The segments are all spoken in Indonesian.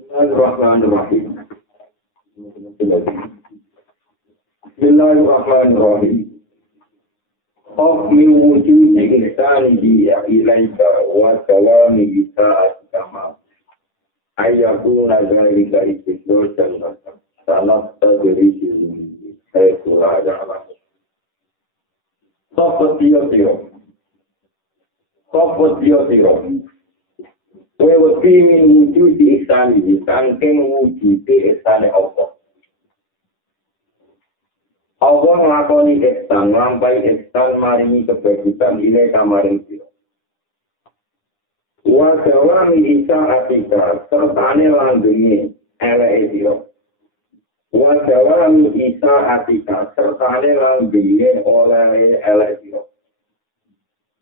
Bismillahirrahmanirrahim. Bismillahirrahmanirrahim. Min wujudi insanihi ilaika wa salamihi sa'atikama ayyakuna zalika istiqlal salat tadrisi hayatullah adalah Sopo tiro Wewe min wujudi insanihi sangking wujudi insani Allah. Allah nglakoni ihsan, nglampahi ihsan maringi kebagusan ini kamaring sira. Wa dawami isa atika sertane langgenge eleke sira. Wa dawami isa atika sertane langgenge oleh eleke sira.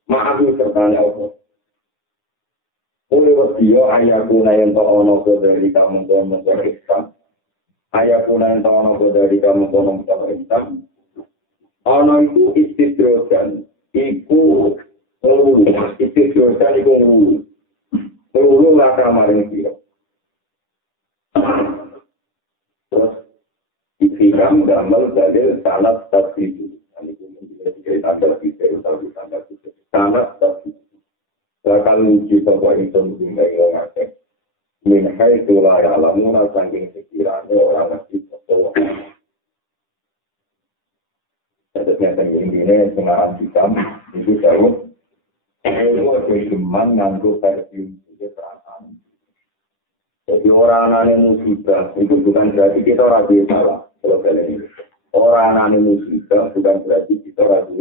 Maafi sertane Allah. Oleh wasiyo ayakuna yang tak ono dari kamu kono ihsan. Ayakuna yang tahu dari kamu konon Islam, ono itu istidrojan, iku melulu, istidrojan iku melulu lah kamarin dia. Terus istiqam gambar dalil salat tasbih, ini menjadi tanda itu tahu tanda itu salat tasbih. Kalau kita buat itu menjadi orang min haitsu la ya'lamuna saking sekiranya orang ngerti betul. Jadi ini semangat kita itu tahu itu cuma nganggo versi perasaan. Jadi orang aneh musibah itu bukan berarti kita orang salah. Kalau kalian orang aneh musibah bukan berarti kita orang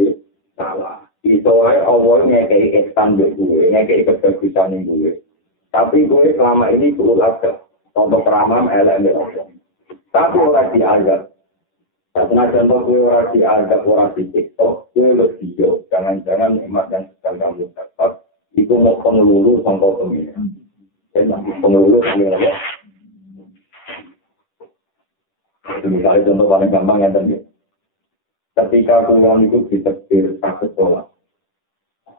salah. Itu Allah ngekei ihsan gue, ngekei kebagusan gue. Tapi gue selama ini berulat untuk ramam elemen. Tapi orang dianggap. Karena contoh gue orang dianggap, orang di TikTok, gue lebih jauh. Jangan-jangan nikmat yang sedang kamu dapat, itu mau pengelulu sampai pemilihan. Dan nanti pengelulu pemilihan. Misalnya contoh paling gampang yang tadi. Ketika pemilihan itu ditekbir sakit sholat.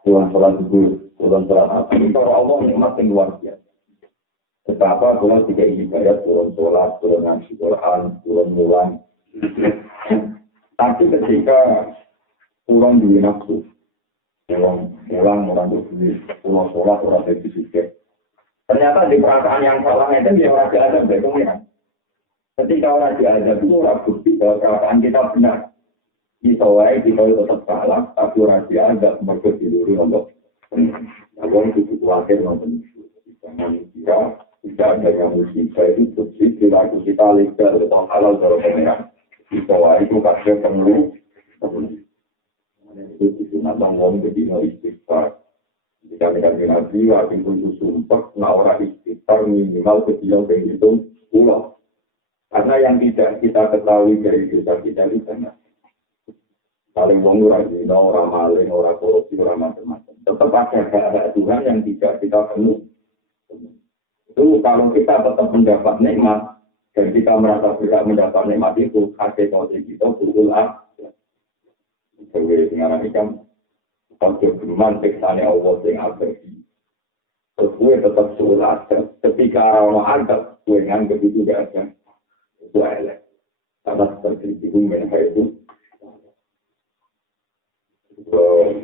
Tuhan sholat dulu, Tuhan sholat apa? Itu Allah nikmat yang luar biasa. Betapa Tuhan tiga ibadat, Tuhan sholat, Tuhan ngaji Quran, Tuhan mulang. Tapi ketika Tuhan di nafsu, Tuhan mulang, orang berdiri, Tuhan sholat, orang jadi suci. Ternyata di perasaan yang salah itu dia orang diadab, ya. Ketika orang diadab itu orang bukti bahwa perasaan kita benar. Kita tetap salah, tapi orang dia agak berkecil untuk orang itu khawatir nonton itu. Jangan kira tidak ada yang musibah itu bersih, perilaku kita legal atau halal dalam pemerintah. Kita itu kasih perlu. Itu nanti ngomong begini istighfar. Jika kita nabi, waktu itu sumpah, orang istighfar minimal kecil berhitung pulau. Karena yang tidak kita ketahui dari dosa kita itu banyak. Paling wong ora zina, ora maling, ora korupsi, ora macam-macam. Tetap ada Tuhan yang tidak kita penuh. Itu kalau kita tetap mendapat nikmat dan kita merasa tidak mendapat nikmat itu, hakikat kita berulang. Sebagai pengarang ikan, kalau berman teksane Allah yang abadi. Terus gue tetap sholat. Ketika orang ada, gue nganggap itu gak ada. Itu elek. Karena seperti itu mereka itu.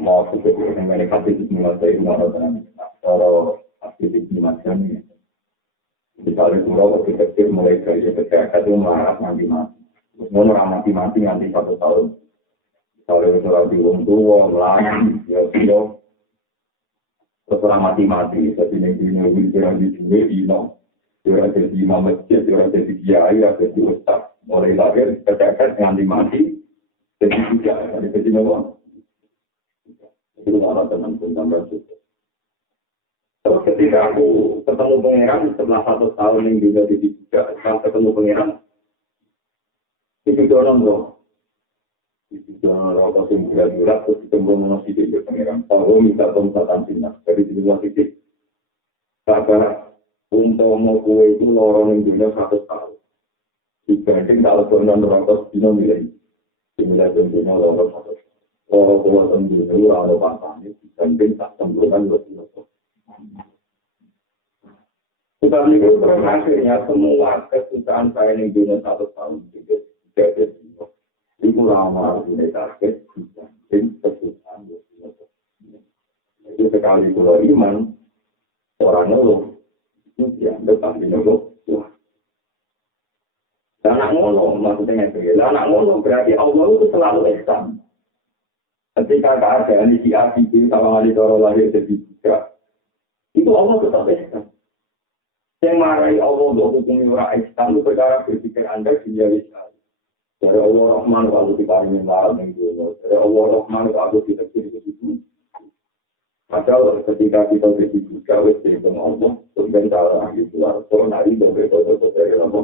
Mau seperti yang mereka itu menguasai dengan cara aktivitas macam ini. Misalnya pulau arsitektur mulai dari PKK itu marah mati-mati. Semua orang mati-mati nanti 1 tahun. Misalnya orang di wong tua, melayang, ya sudah. Terus orang mati-mati. Jadi ini orang di sini, orang jadi imam masjid, orang jadi kiai, orang jadi ustaz. Mulai lahir PKK nanti mati. Jadi juga, jadi apa? Itu malah teman-teman tambah juga. Terus ketika aku ketemu pangeran setelah 1 tahun yang juga di juga, setelah ketemu pangeran, itu dorong bro. Itu dorong apa sih berat terus ketemu mengasih dia pangeran. Kalau minta pemutaran sinar dari semua titik, karena untuk mau kue itu lorong yang juga 1 tahun. Dibanding kalau benar rokok dino milih, dimilih dino lorong 1 tahun. Kalau keluar sendiri, orang pasangnya dibanding tak sembunyikan lebih besar. sebab itu terus akhirnya semua kesusahan saya ini dunia 1 tahun itu tidak itu lama ini target dan kesusahan itu sekali kalau iman orang ngeluh itu dianggap pasti ngeluh wah anak ngono maksudnya itu anak ngono berarti Allah itu selalu ihsan ketika keadaan di ABB sama wali doro lahir jadi juga itu Allah tetap ihsan yang marahi Allah untuk hukumi orang ihsan itu perkara berpikir anda duniawi sekali dari Allah Rahman kalau diparingi malam yang dulu dari Allah Rahman kalau kita kiri begitu padahal ketika kita jadi juga wis dihitung Allah kemudian cara ahli keluar kalau nari dan betul-betul dari Allah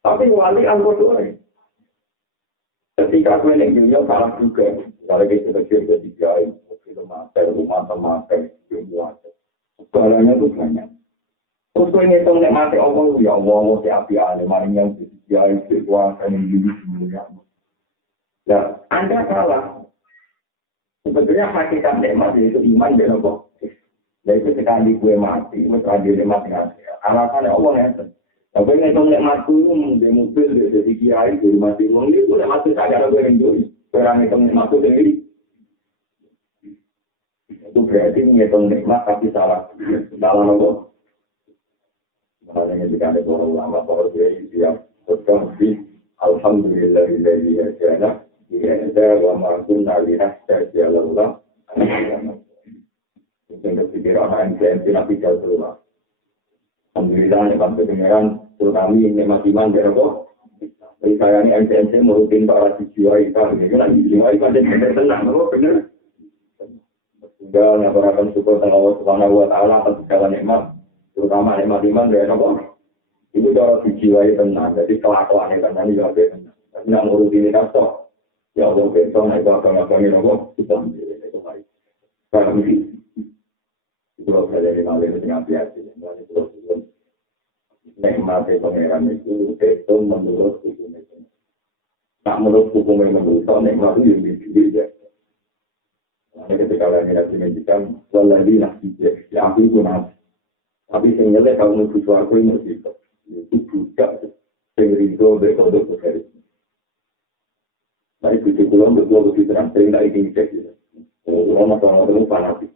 tapi wali al-Qur'an ketika kue yang dunia salah juga kalau kita kecil jadi jahit kita makai rumah temakai semua segalanya itu banyak terus kue ngitung nek mati Allah ya Allah si api alim maring yang jadi jahit dikuasa yang jadi semuanya ya anda salah sebetulnya hakikat nikmat itu iman dan Allah jadi sekali kue mati itu terakhir mati alasannya Allah ngerti tapi ngitung nikmatku di mobil, di kiai, di rumah timur, itu nikmatku saja ada yang dulu. Orang ngitung nikmatku sendiri. Itu berarti ngitung nikmat tapi salah. Salah apa? Makanya jika ada para ulama, para kiai yang berkongsi, Alhamdulillahilladzi hadana ila wa ma kunna linahtadiya laula an hadana. Itu berpikir orang yang tidak terima. Alhamdulillah, ya Pak Pengeran, terutama nikmat iman dari apa? Jadi saya ini MCMC merutin para siswa itu, jadi nanti siswa itu ada yang tenang, apa benar? Sudah mengatakan syukur kepada Allah Subhanahu Wa Taala atas segala nikmat, terutama nikmat iman dari apa? Itu para siswa itu tenang, jadi kelakuan itu tenang juga tenang. Tapi yang merutin itu kok, ya Allah besok naik apa-apa apa? Kita ambil itu baik. Karena itu berada di malam itu dengan biasa. Nikmat pangeran itu menurut hukum itu. Tak menurut hukum yang menurut nikmat itu yang dipilih. Nah, ketika kalian tidak menunjukkan, walau nasi ya aku itu nasi. Tapi sebenarnya kalau menurut suaraku itu juga sehingga berkodok berkait. Nah itu pulang betul betul terang sering tidak ingin cek. Kalau masalah itu fanatik.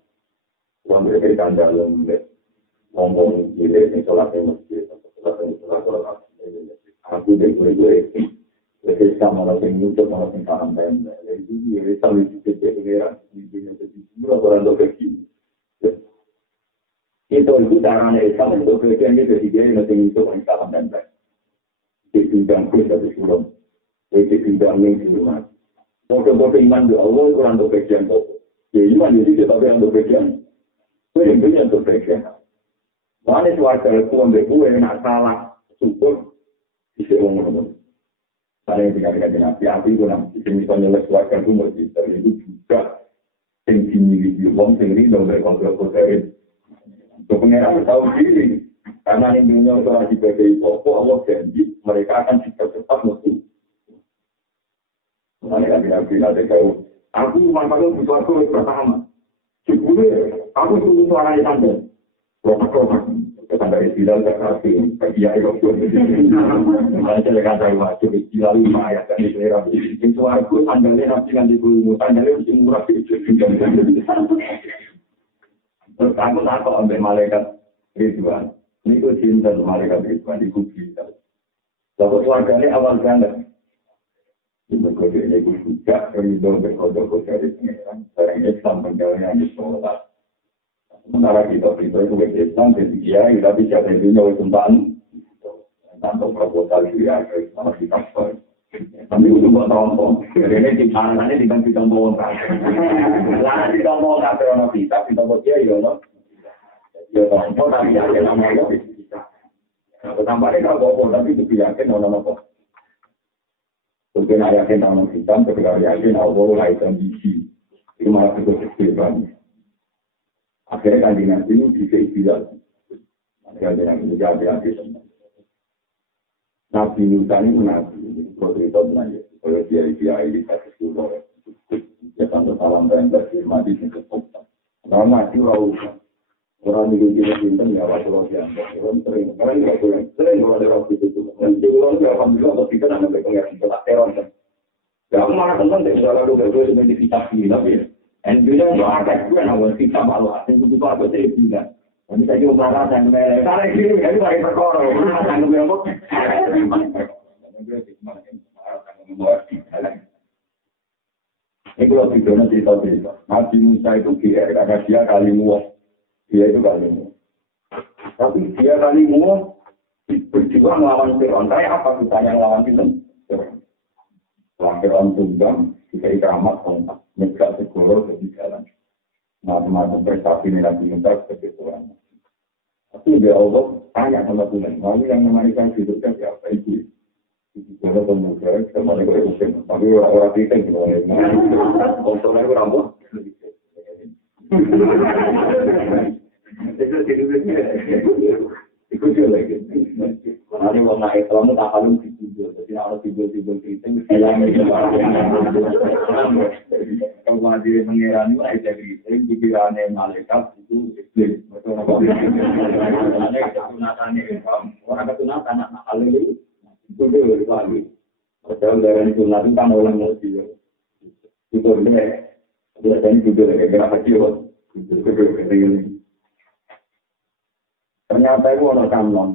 Uang berikan dalam ngomong di sholat yang masjid. Aku dari gue sama orang yang nyucuk sama orang yang paham tembak. Jadi dia selalu dicek pengeran. Dia jadi semua orang dokter. Itu caranya Islam untuk bagian itu dia yang nyucuk orang paham tembak. Di bidang kus atau sulung. Di bidang yang sulungan. Pokok-pokok iman doa Allah kurang untuk bagian pokok. Ya iman jadi kita yang untuk bagian. Gue yang punya untuk bagian. Mana suara itu untuk gue nak salah syukur bisa ngomong. Karena yang dikatakan Nabi Abi itu nanti misalnya keluarga itu mau itu juga tinggi di uang tinggi dan berkontrol dari. Pengeran tahu diri karena ini dunia orang sebagai pokok Allah janji mereka akan cepat musuh. Karena Nabi ada tahu aku mampir butuh aku pertama. Sebelumnya aku tunggu suara yang ada. Rotak-rotak. Ketan dari Bilal ke Rasul. Bagi ya itu. Saya kata wajib. Bilal 5 ayat. Dan itu era. Itu aku tandanya Nabi dengan dibulmu. Tandanya mesti murah. Terus aku takut sampai malaikat Ridwan. Ini itu cinta malaikat Ridwan. Itu kita. Lalu keluarganya awal ganda. Itu kodenya itu juga. Ridho berkodok dari pengeran. Sekarang Islam penjauhnya di sholat. Sementara kita itu Islam, jadi kiai, tapi siapa yang punya kesempatan tanpa proposal dia, sama kita pun. Tapi itu buat tonton. Jadi ini di kanan ini diganti tonton. Lalu di tonton ada orang kita buat dia, ya no. Ya tonton, tapi yakin namanya kita. Tampaknya kalau tonton, tapi itu yakin orang apa. Mungkin yakin nama kita, ketika yakin Allah lahirkan biji. Itu malah betul-betul banget. Akhirnya kan dengan ini bisa istilah. Akhirnya dengan ini jadi teman. Nabi Musa ini menabi. Kalau cerita benar, kalau dia ini kasih suruh. Dia sampai salam dan berfirmati di keputusan. Nama itu rauh. Orang di pinten ya waktu yang orang sering, orang nggak boleh sering kalau ada waktu itu. Nanti orang nggak alhamdulillah waktu itu nggak boleh kita teror kan. Ya aku malah tentang tidak bisa lalu berdoa sebagai kita bilang ya. And bila nggak ada gue nawar kita malu, aku butuh apa saya bilang. Nanti saya juga malah dan karena ini jadi lagi perkara, mana tanggung jawab. Ini kalau videonya cerita-cerita, Nabi Musa itu GR karena dia kalimu. Dia itu kalimu. Tapi dia kalimu berjuang melawan Fir'aun. Kayak apa kita yang melawan Fir'aun? Fir'aun tunggang, jika ikamat kontak, nyegah segoro ke jalan. Macam-macam prestasi Nabi Musa seperti Tuhan. Tapi dia Allah tanya sama Tuhan, lalu yang menaikkan hidupnya siapa itu? Itu pemuda, kembali ke Usin. Tapi orang-orang kita gitu. Kontrolnya orang Ikut dia lagi. Nanti mau naik kamu tak kalung tidur. Jadi kalau tidur itu hilang itu. Kalau masih mengira nih ada gitu. Pikirannya malaikat itu iblis. Betul apa? Karena ketunatannya orang ketunatan anak kalung itu dia lagi. Padahal dari ketunatan kan orang mesti. Itu dia. Biasanya juga gara-gara kecil. Ternyata itu orang kanon.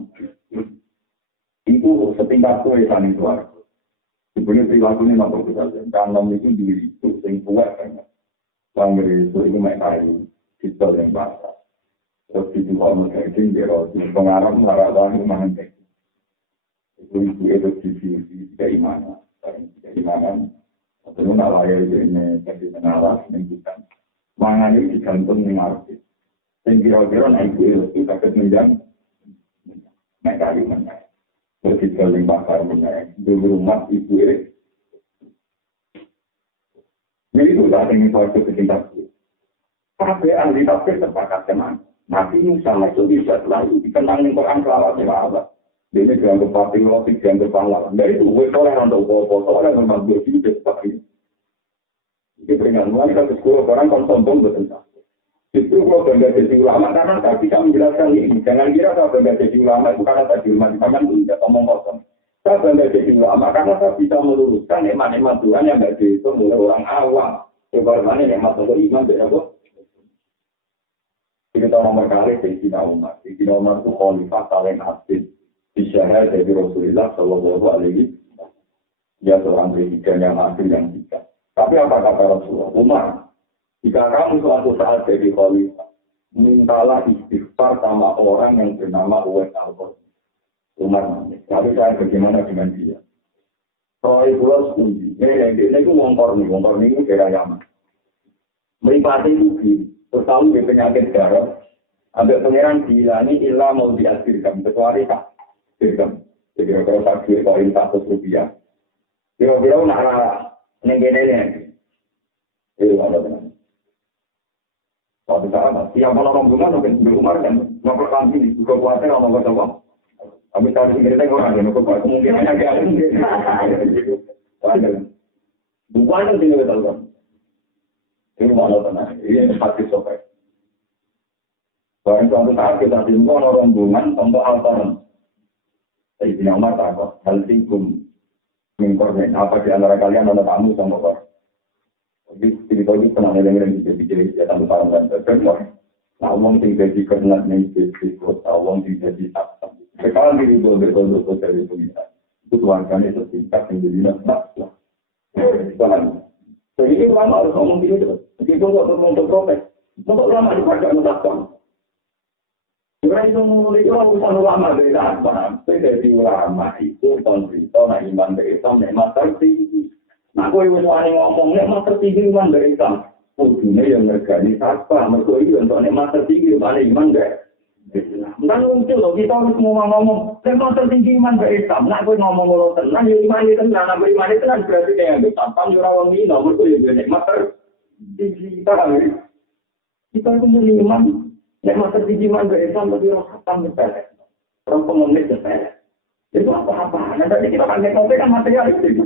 Itu setingkat kue saling keluar. Sebenarnya perilaku ini mampu kita. Kanon itu diri itu yang kuat kan. Bangga itu mereka itu sistem yang basah. Terus itu orang mungkin dia pengarang marah-marah menghentikan. Itu divisi keimanan. Keimanan. Atau nak layak ini jadi mengalah menunjukkan. Mangan ini digantung dengan arti. Dan kira-kira naik itu kita kemudian mereka itu menaik. Berkita yang bakar menaik. Dulu rumah ibu ini. Jadi itu adalah yang suatu kecintaan. Tapi ahli tafsir terpakat teman. Nabi Musa itu bisa selalu dikenang dengan Quran selawat Allah. Dia dianggap patriotik, dianggap pahlawan. Dari itu, gue orang untuk bawa-bawa, orang memang berhidup seperti ini. Ini peringat mulai ke sekolah, orang konsumsi betul. Justru kalau bangga jadi ulama, karena saya bisa menjelaskan ini. Jangan kira saya bangga jadi ulama, itu karena saya di rumah di tangan itu tidak omong kosong. Saya bangga jadi ulama, karena saya bisa meluruskan nikmat-nikmat Tuhan yang tidak dihitung oleh orang awam. Sebagaimana nikmat untuk iman, tidak kok. Kita nomor kali, Sayyidina Umar. Sayyidina Umar itu khalifah paling aktif. Disyahir dari Rasulullah Sallallahu Alaihi Wasallam. Dia seorang presiden yang adil yang bijak. Tapi apa kata Rasulullah? Umar, jika kamu suatu saat jadi khalifah, mintalah istighfar sama orang yang bernama Uwais Al-Qarni. Umar nangis. Tapi saya bagaimana dengan dia? Soal pulau sekunci. Ini itu wong Qarni itu daerah Yaman. Meripati itu bertahu di penyakit darah. Ambil pengeran gila ini ilah mau diakhirkan. Kecuali tak. Jadi kalau tak duit koin Rp100. Kira-kira nak nengennya. Itu ada benar. Suatu saat, siapa orang rumah mungkin Umar kan melakukan ini juga kuatnya orang berdoa. Kami tahu ini kita orang yang melakukan kemungkinan agak ada. Bukan yang tinggal betul kan. Ini malah tenang. Ini hati sopai. Bahkan suatu saat kita timbul orang rombongan untuk altaran. Sayyidina Umar takut, hal tingkum mengkorban. Apa di antara kalian ada tamu sama kor? Jadi cerita ini pernah dengerin jadi tanpa parang dan terkenal. Nah, orang tinggal di kernet nih di kota, orang tinggal di takta. Sekarang di betul dari pemerintah. Itu tuankan itu tingkat yang jadi nak. Sekarang, jadi lama harus ngomong gitu. Meskipun untuk protes, untuk lama dipakai untuk takta. Karena itu mulai urusan ulama dari apa? Dari ulama itu konflikto na iman dari Islam memang tertinggi. Nah, kau yang ngomong memang tertinggi iman dari Islam. Ujungnya yang mergani apa? Mereka itu untuk memang tertinggi iman dari Islam. Kan muncul loh kita harus ngomong memang tertinggi iman dari Islam. Nah, kau ngomong lo tenang, ya iman itu tenang, nah beriman itu kan berarti kayak Islam. Kan orang ini nomor itu yang nikmat tertinggi kita itu iman. Nek mater dijiman ke Islam tapi orang khatam sepele. Orang pengemis sepele. Itu apa-apa. Nah, tadi kita pakai kopi kan materialistik.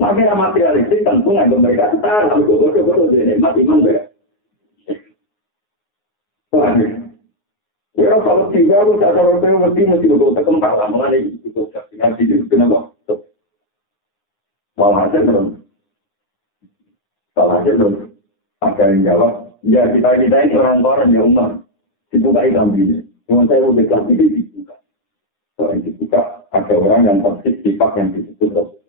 Makanya materialistik tentu nggak mereka setar. Lalu gue jadi mati iman. Ya kalau tiga aku tak tahu saya mesti betul terkembang lah malah itu ngaji itu kenapa? Malah aja belum, malah aja belum. Ada yang jawab, ya kita ini orang yang umat dibuka ikan bini. Cuma saya udah kelas ini dibuka. Kalau dibuka ada orang yang toksik sifat yang disebut toksik.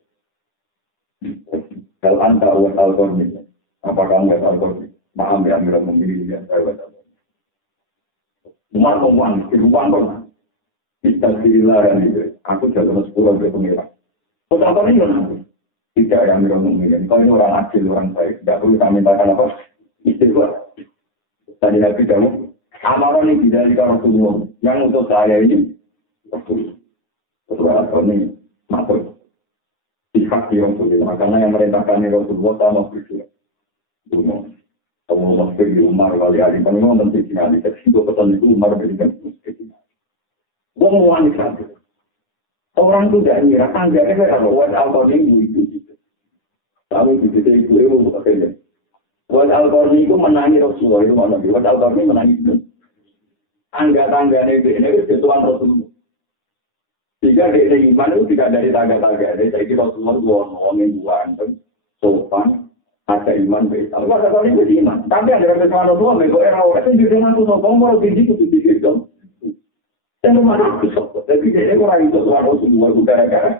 Kalau anda awal alkorni, apakah anda alkorni? Maaf ya, ambil memilih yang saya baca. Umar ngomong, di ruang kok. Kita dilarang itu. Aku jatuh 10 dari pengira. Kau tahu ini kan? Tidak yang ngomongin. Kau ini orang adil, orang baik. Tidak perlu kami mintakan apa? Istighfar. Tadi Nabi kamu, amaran ini tidak dikawal semua. Yang untuk saya ini, betul. Betul ini, maksud. Pihak yang sulit. Makanya yang merintahkan ini Rasulullah sama berjuang. Dulu. Kamu masuk di Umar kali-kali. Kamu memang penting sekali. Tapi itu pesan itu Umar berikan. Gue mau wanita. Orang itu tidak ngira. Tangganya saya kalau Al-Qur'an itu. Kami di situ ibu buka kerja. Al-Qur'an itu menangi Rasulullah. Itu mana? Al-Qur'an itu menangi. Tangga-tangganya ini itu Tuhan Rasulullah. Jika dari iman itu tidak dari tangga-tangga. Saya kira Rasulullah itu ngomongin buan. Sopan. Ada iman besar. Masa kali itu iman. Tapi ada kesalahan Rasulullah. Kalau era-era itu juga ngaku sopan. Mau tinggi itu sedikit dong. Saya rumah itu sopan. Tapi dia orang itu Tuhan Rasulullah. Itu gara-gara.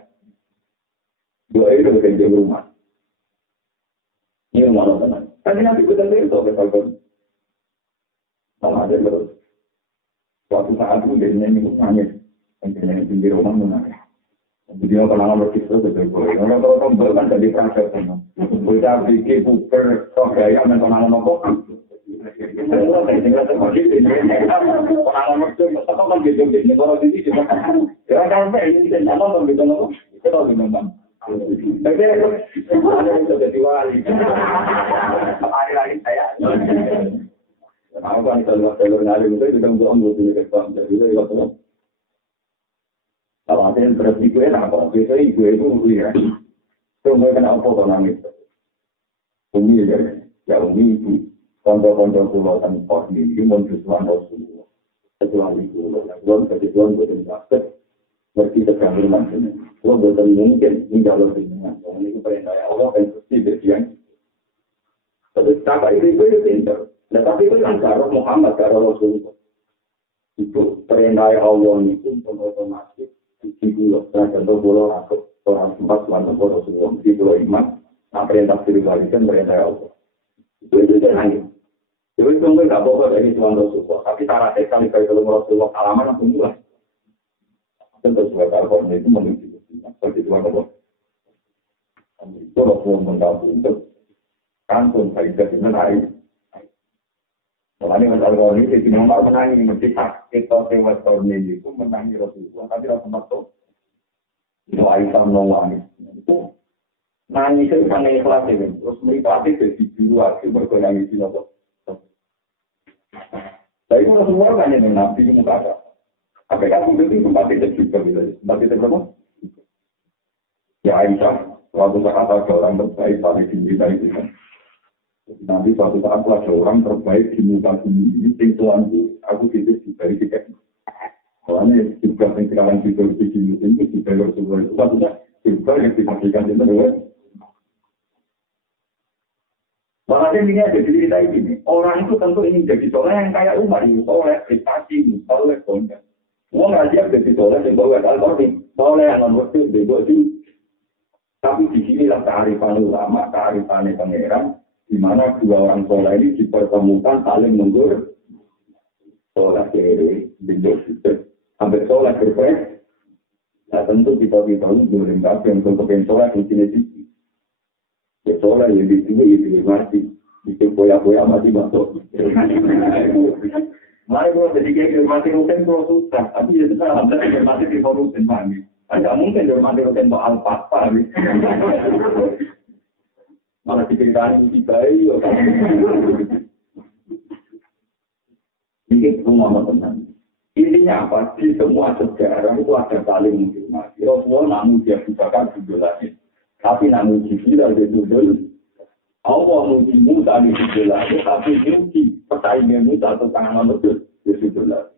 Doa itu kerja rumah. Ini rumah lo tenang. Kan ini nanti kita lihat tuh. Sama aja terus. Suatu saat itu dia nyanyi nangis. Yang pinggir rumah menangis. Dia kenangan berkisah betul-betul. Kalau tombol kan jadi proses. Kita bikin buker, gaya, dan kenangan apa. Kenangan berkisah, tetap kan gitu. Kalau di sini, ya kan ini tidak nyaman gitu. Itu lebih gampang. Tapi ada yang sudah diwali. Hari-hari saya. Aku kan kalau ngalim itu juga untuk punya kesempatan. Jadi itu juga kalau ada yang berarti gue apa? Biasanya ibu itu ya. Cuma kenapa kok nangis? Umi ya Umi itu konco-konco pulau tanpa ini menjusuan Rasulullah. Setelah itu, belum kebetulan bukan sakit. Berarti tergantung macamnya. Kalau bukan mungkin tinggal lebih dengan ini perintah Allah dan pasti berjiang. Terus kata itu pintar. Tetapi itu kan cara Muhammad, cara Rasulullah. Itu perintah Allah itu otomatis. Di pulau, dan contoh pulau aku orang sempat mantap Rasulullah di pulau iman, nah perintah spiritualisan perintah Allah. Itu nangis. Jadi itu nggak bawa dari Tuhan Rasulullah, tapi cara sekali kalau Rasulullah alaman aku mulai. Tentu sebagai Al-Quran itu menuju seperti Tuhan Allah. Itu Rasulullah mendapat untuk kantun faidah dengan air. Soalnya masalah ini, jadi memang menangi mencetak kita lewat tahun ini itu menangi Rasulullah, tapi Rasulullah masuk. Itu Aisyah menangis. Itu nangis itu kan ikhlas ya, terus meripati jadi biru lagi, berkenangi di Nabi. Tapi kalau semua kan yang Nabi itu muka ada. Apa yang kamu itu tempat itu juga, tempat itu berapa? Ya Aisyah, suatu saat ada orang terbaik paling tinggi dari itu. Nanti suatu saat ada orang terbaik di muka bumi ini, yang Tuhanku, aku hidup dari tiket. Soalnya juga yang sekarang hidup di sini itu juga Rasulullah itu maksudnya juga yang disampaikan itu adalah. Makanya ini ada cerita ini, orang itu tentu ingin jadi soleh yang kayak Umar, soleh, prestasi, soleh, konten. Semua ngajak jadi soleh, yang bawa Al-Qur'an, soleh yang non-muslim, bego sih. Tapi di sinilah kearifan ulama, kearifan pangeran. Di mana dua orang soleh ini dipertemukan saling mundur. Soleh kiri, bingung juga. Sampai soleh berpres. Nah tentu kita mundur. Tapi yang untuk yang soleh di sini-sini. Ya soleh yang di sini itu mati. Itu boya-boya mati masuk. Mari kalau jadi kayak mati rutin kalau susah. Tapi ya sekarang ada mati di rutin mati. Tidak mungkin mati rutin untuk al-fatwa. Malah diceritakan di bayi. Ini semua tenang. Intinya apa? Di semua sejarah itu ada saling menghormati. Rasulullah namun dia bukakan judul lagi. Tapi namun judul ada judul. Allah muji Musa di judul lagi. Tapi muji persaingan Musa tentang nama judul lagi.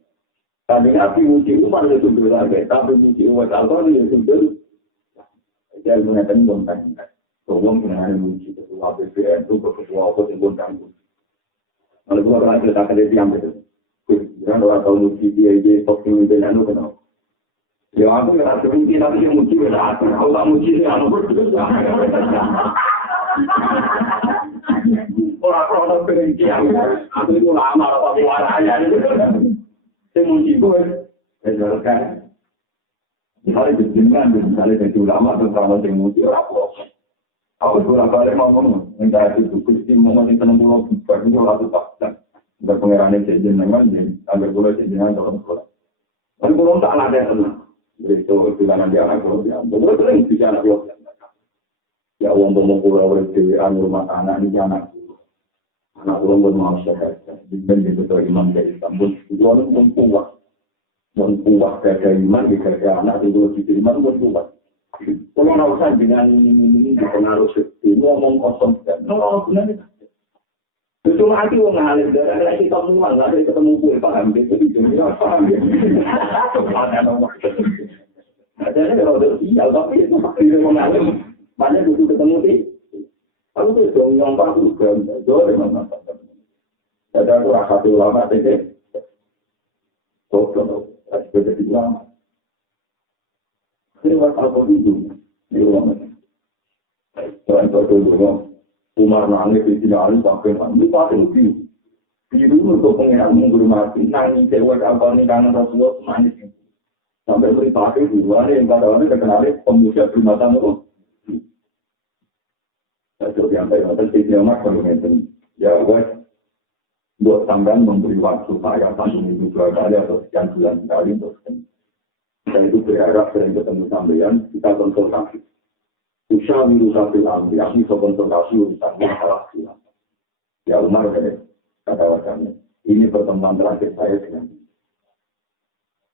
Tapi Nabi muji Umar itu sundul lagi, tapi muji Umar Al-Qur'an itu sundul. Dia mengatakan bontan. Tolong dengan muji ketua BPN itu ketua apa yang bontan. Kalau gua pernah cerita ke dia itu. Kan orang tahu muji dia posting di anu kenal. Ya aku nggak tahu muji tapi dia muji beda. Kalau tak muji dia anu berdua. Orang-orang berhenti aku itu lama tapi warnanya itu. Saya muji gue, saya jelaskan. Misalnya dijinkan, misalnya jadi ulama, terus kalau saya muji, aku bolak-balik ngomong, minta itu, Gusti momen itu 60 bubar, itu lalu tak. Udah pengerannya jenengan, agar boleh jenengan dalam sekolah. Tapi kalau tak ada yang tenang, itu dengan dia anak pulau, boleh sering bisa anak pulau. Ya uang pemukulan WTWA, rumah anak, ini anak pulau. Anak pulau bermasyarakat, dan itu imam dari Istanbul, itu orang mempuas gada iman, gada anak, itu lebih iman, mempuas. Kalau urusan dengan ini dipengaruhi seperti ngomong kosong, no, benar. Cuma hati orang ngalir, dari kita semua, nggak ada ketemu gue, paham? Itu dunia, paham ya? Jadi kalau ada sial, tapi itu pasti orang ngalir. Banyak butuh ketemu sih. Aku tuh dong yang bagus, jauh memang mantap. Jadi aku rasa ulama, jadi kalau jadi ulama. Ini waktu aku itu, di ulama. Selain itu dulu, Umar nangis di sini alim sampai nangis pasti lebih. Di dulu untuk pengiran menghormati nangis cewek apa nih kangen Rasulullah nangis. Sampai beri pakai dua yang pada orang terkenal pemuda primatan itu. Saya coba yang saya katakan di Umar kalau ngeten ya wes buat sampean memberi waktu saya satu minggu 2 kali atau sekian bulan sekali untuk dan itu berharap sering ketemu sampean kita konsultasi. Usaha wirusafil amri, aku bisa konsultasi urusan masalah silam. Ya Umar kata wajarnya, ini pertemuan terakhir saya dengan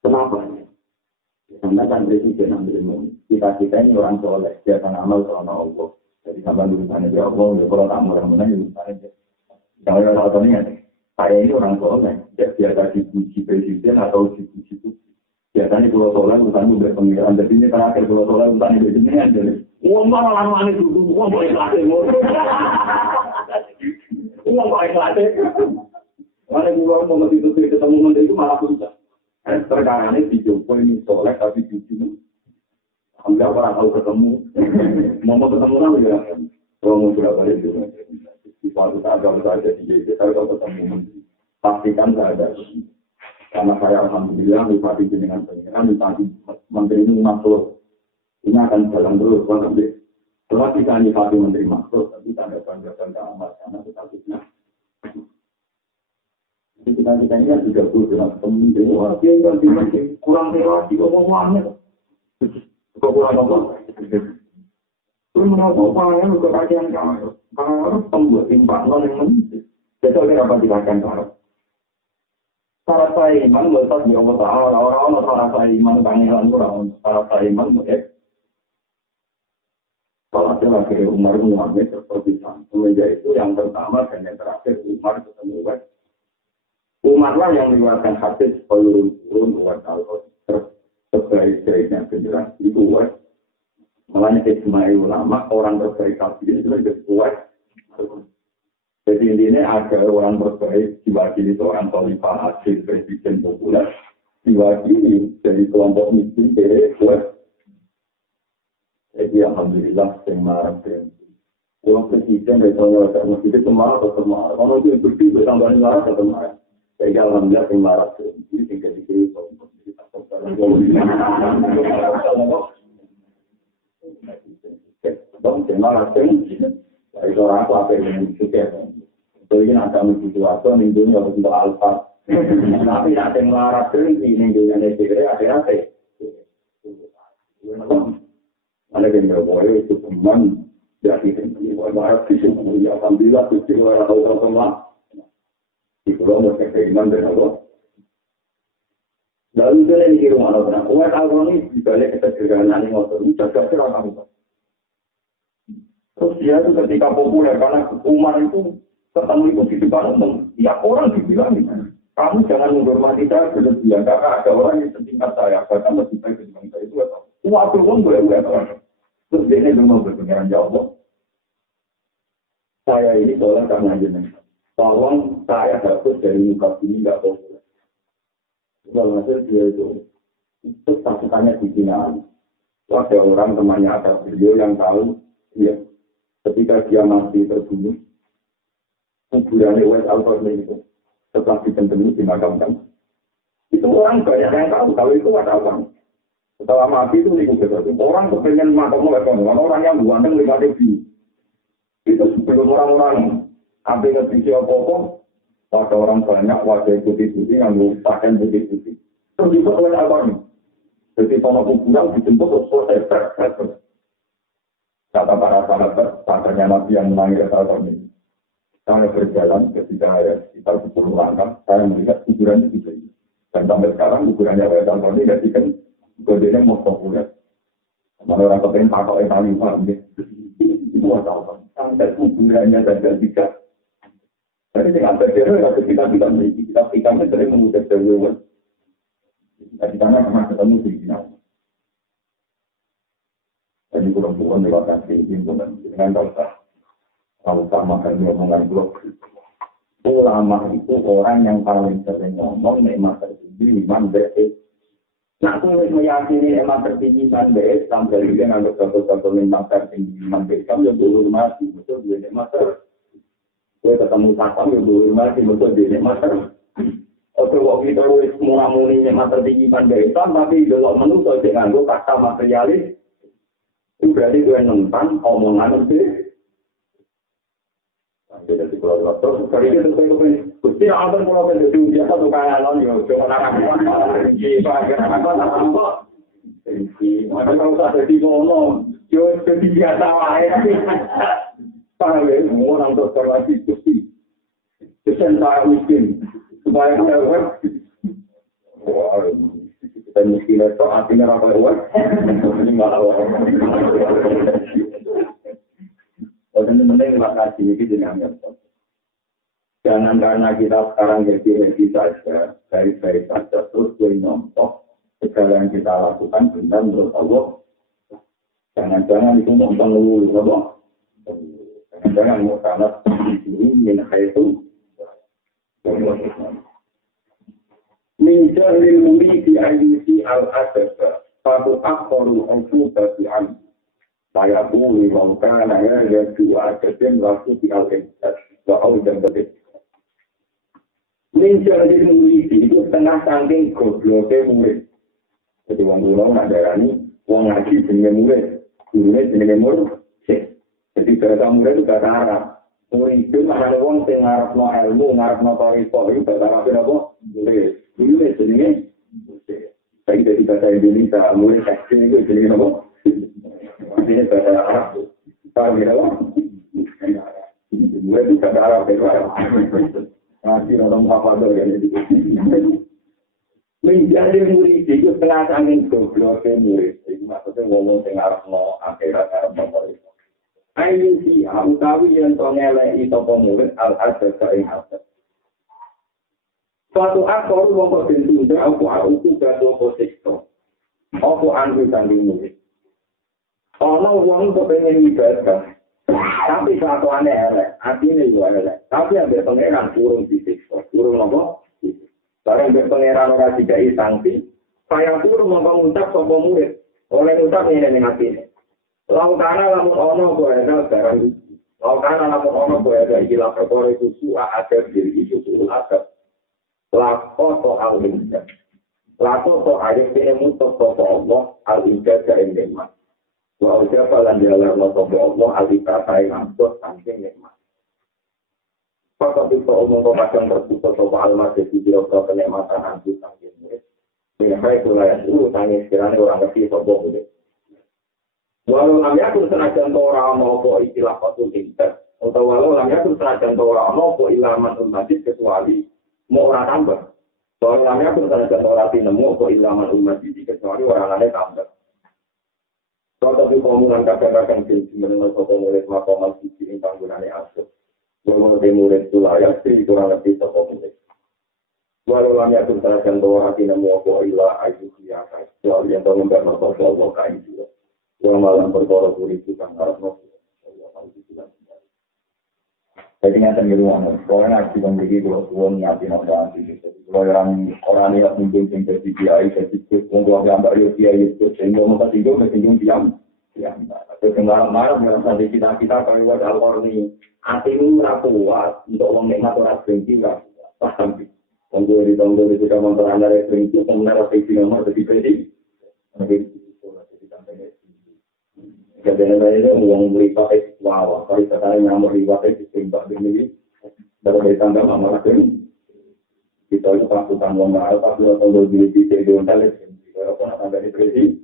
kenapa? Karena kan presiden ambil ilmu. Kita ini orang soleh, dia akan amal selama Allah. Jadi sampai urusannya dia Allah, ya kalau tak murah-murah urusannya. Jangan ada ini ya, saya ini orang soleh, dia biasa dipuji presiden atau dipuji publik. Biasanya pulau soleh urusan udah pengiran, jadi ini terakhir pulau soleh urusan itu jadi. Uang malah lama ini dulu, uang boleh latih, uang boleh latih. Mana pulau mau itu ketemu menteri itu malah susah. Perkara ini dijumpai ini soleh tapi jujur. Alhamdulillah orang tahu ketemu, mau ketemu lagi ya. Kalau mau berapa hari itu, di suatu saat kalau saya jadi JJ, saya kalau ketemu menteri, pastikan saya ada. Karena saya alhamdulillah bupati dengan pengiran, bupati menteri ini masuk. Ini akan jalan terus, nanti setelah kita nyifati menteri masuk, tapi tanda-tanda amat karena kita fitnah. Jadi kita ini juga perlu dengan pemimpin, wah dia ganti kurang relasi, omongannya. Kok kurang apa? Itu menapa-apanya untuk kajian kamu. Kalau pembuat timbangan yang menentu. Jadi oleh apa dikatakan kalau syarat saya iman, letak di Allah Ta'ala, orang-orang syarat saya iman, panggilan kurang, syarat saya iman, kalau ada lagi Umar Muhammad seperti semenjak itu yang pertama dan yang terakhir Umar ketemu Umar. Umarlah yang mengeluarkan hadis turun Umar kalau terbaik-baiknya penjelas itu Umar. Malahnya ijma' ulama orang terbaik hadis itu lebih kuat. Jadi intinya ada orang terbaik diwakili seorang khalifah asli presiden populer diwakili dari kelompok miskin dari kuat. Jadi alhamdulillah yang marah dan kalau presiden misalnya ada masjid itu marah atau marah. Kalau itu bersih bertambah marah atau marah. Jadi alhamdulillah yang marah dan ini tinggal di sini untuk kita fokus. Dong marah dan dari orang apa yang juga. Jadi ada sesuatu minggu harus untuk alfa. Tapi ada yang marah dan ini juga negara ada. Ada yang boleh itu teman jadi tinggi, banyak disebut ya alhamdulillah itu orang tahu sama. Di pulau mereka iman dan Allah. Lalu kita ini rumah Allah. Umat Allah ini dibalik kesederhanaan yang Allah itu jaga serang Allah. Terus dia itu ketika populer karena Umar itu ketemu itu di depan umum, tiap orang dibilang Kamu jangan menghormati saya berlebihan karena ada orang yang setingkat saya, bahkan lebih baik dibanding saya itu atau semua pun boleh atau terus dia ini mau berpengiran jawab. Saya ini tolong karena jenengan. Tolong saya dapat dari muka bumi nggak populer. Kalau hasil dia itu pasukannya di Cina. Ada orang temannya ada beliau yang tahu, ya, ketika dia mati terbunuh, kuburannya West Alfred itu setelah ditembus dimakamkan. Itu orang banyak yang tahu kalau itu ada orang. Setelah mati itu orang kepengen makam orang yang buandeng 5.000. Itu sebelum orang-orang ambil ngerti apa-apa, pada orang banyak wajah putih-putih yang pakaian putih-putih. Terus juga oleh apa nih? Jadi kalau kuburan dijemput selesai ter. Kata para sahabat, padanya Nabi yang menangis saat ini. Saya berjalan ketika sekitar 10 langkah, saya melihat kuburan itu. Dan sampai sekarang kuburannya Wes Al-Qarni tidak diken, kodenya mau populer. Mana orang kepengen pakai tali paham ya? Itu apa? Sampai kuburannya saja tidak. Jadi dengan terjadi kita tidak memiliki kita sering memudah jauh. Di sana pernah ketemu di sini. Jadi kurang-kurang lewat kasih dengan kalau makan omongan blog. Ulama itu orang yang paling sering ngomong nikmat tertinggi iman beis. Nah, aku meyakini iman tertinggi iman beis sampai dia nganggap satu-satu nikmat tertinggi iman beis kamu yang dulu mati betul dia nikmat ter. Gue ketemu satpam yang dulu mati betul dia nikmat ter. Oke, waktu itu mula-muli nikmat tertinggi iman beis tapi kalau menurut saya nganggo kata materialis itu berarti gue nentang omongan itu. Jadi kalau terus kali itu saya Gusti ampun kalau pengen diuji satu kali lalu yo cuma nak iki apa iki ada kalau tak di ngono yo jadi biasa wae paham orang dokter lagi Gusti kesen tak miskin supaya kita wah kita miskin itu artinya apa ya ini malah penting makasih ini dengan jangan karena kita sekarang happy saja, baik-baik saja terus nyontok segala yang kita lakukan benar menurut Allah. Jangan-jangan itu nonton dulu, Allah. Jangan-jangan mau karena ini itu min jahlil muridi ayyusi al-asasa fatu akharu al-futa bi'am saya pun mengatakan ya dua kesim laku di al-Qadar bahwa dan berbeda. Menjadi murid itu setengah saking gobloknya murid. Jadi orang dulu nak darani, orang ngaji dengan murid, gurunya dengan murid. Jadi bahasa murid itu bahasa Arab. Murid itu mana orang yang ngarapno ilmu, ngarapno tarifah itu bahasa Arab apa? Murid. Murid jadi baik dari bahasa Indonesia, murid kecil itu jadi apa? Ini bahasa Arab, tahu tidak apa? Mulai bahasa Arab itu nanti orang apa tu yang itu. Menjadi murid itu setengah angin gobloknya murid. Itu maksudnya ngomong dengan Arab akhirat Arab itu. Ayu si utawi yang tongelai itu pemurid al-asad yang asad. Suatu akor wong bentuk aku gado posito. Aku anggu sanding murid. Ono wong kepengen ibadah, tapi kelakuannya elek, artinya juga elek. Tapi ambil pangeran turun disiksa, turun apa? Barang ambil pangeran orang dikai sanksi, saya turun mengucap sopo murid, oleh ucap ini hati. Laukana lamun ono boeda barang, laukana lamun ono boeda ilah perkara itu suah ada diri itu suah ada. Lako soal injak, lako soal ayat ini mutlak sopo Allah al injak jaring nikmat. Wa ucap lan jalan Allah alika saya ngampus saking nikmat. Pakat itu umum pemacang terputus sopa almas di video kenikmatan antu saking nikmat. Minahai kulayan dulu tangis kiranya orang ngerti sopa murid. Walau namanya pun senajan Torah maupun istilah patul inter. Atau walau namanya pun senajan Torah maupun ilaman ummajid kecuali mau orang tambah. Walau namanya pun senajan Torah tinemu maupun ilaman ummajid kecuali orang lain tambah. Kalau tapi komunan kadang-kadang menurut sopo murid makomal sisi yang panggungannya asal. Kalau murid itu layak sih kurang lebih sopo murid. Walau lamanya pun terjadi hati namu aku ilah ayu kiakai. Walau yang tahu enggak nafas Allah kain juga. Yang malam berkorok kulit itu kan harus nafas. Jadi nyata di ruangan. Orang aksi memberi kalau tuan nyati nafas. Kalau orang yang mungkin tinggal di kiai, jadi untuk gambar kiai itu sehingga mereka tinggal diam. Terus kemarin-kemarin dalam tadi kita kalau ada orang ini hati ini kuat untuk orang nikmat orang berhenti lah. Paham? Tunggu di sudah memperanda referensi, kemudian referensi nomor jadi. Kadang-kadang uang melipat wow, kalau sekarang yang melipat itu timbang ini, dari tangga mana lagi? Kita itu pasukan uang mahal, tapi kalau beli di hotel, kalau pun ada referensi,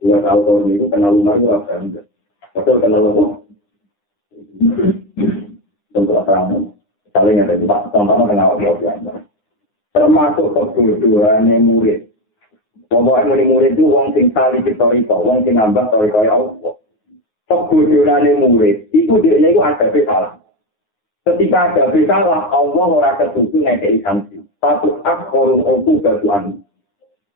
nggak tahu kalau itu kenal rumah itu apa enggak? Betul kenal rumah. Untuk apa? Saling ada di Pak, contohnya kenal apa? Termasuk kebutuhannya murid. Pokoknya murid itu wong sing tali historika, wong sing nambah historika ya Allah. Kebutuhannya murid itu dia itu ada salah. Ketika ada salah, Allah ora ketutup ngekei sanksi. Satu akhorun oku batuan.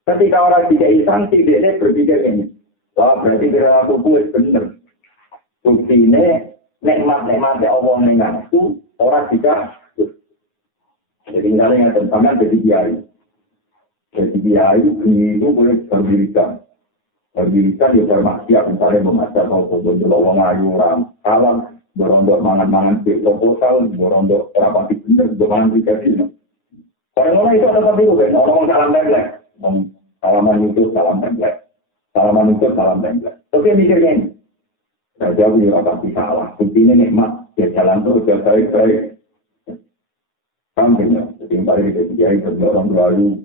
Ketika orang dikei sanksi, dia berpikir ini. Wah berarti perilaku itu benar. Buktinya nikmat-nikmat Allah mengaku orang tidak. Jadi misalnya yang tentangnya jadi kiai. Jadi kiai itu boleh berdirikan. Berdirikan ya bermaksiat. Misalnya mengajar mau berbuat orang ayu orang salam. Berondok mangan-mangan di proposal. Berondok rapati benar. Bermangan pribadi. Orang-orang itu ada tapi juga. Orang-orang salam templek. Salaman itu salam templek. Salaman itu salam templek. Oke mikirnya ini. Saya jauh ya rapati salah. Buktinya nikmat. Ya jalan terus. Ya baik-baik. Sampingnya, jadi paling kita kiai orang baru,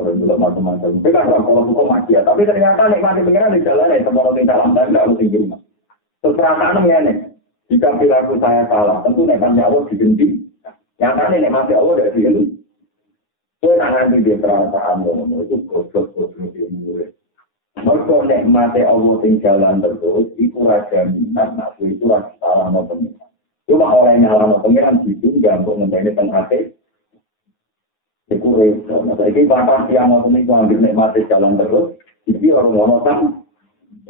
orang juga macam-macam. Kita kan kalau bukan mati ya, tapi ternyata nikmati pengiran di jalan ya, semua orang salam dan tidak harus tinggi rumah. Terus perasaan ya nih, jika perilaku saya salah, tentu nikmatnya Allah diganti. Nyatanya nikmatnya Allah dari dulu. Saya nak nanti dia perasaan itu goblok dia mulai. Mereka nikmatnya Allah di jalan terus, itu raja minat, nafsu itu raja salah mau pengiran. Cuma orang yang nyala pengiran gitu, nggak untuk menjadi penghati. Itu repot. Nah, ini fantasi yang mau ambil nikmati jalan terus, jadi orang-orang sama.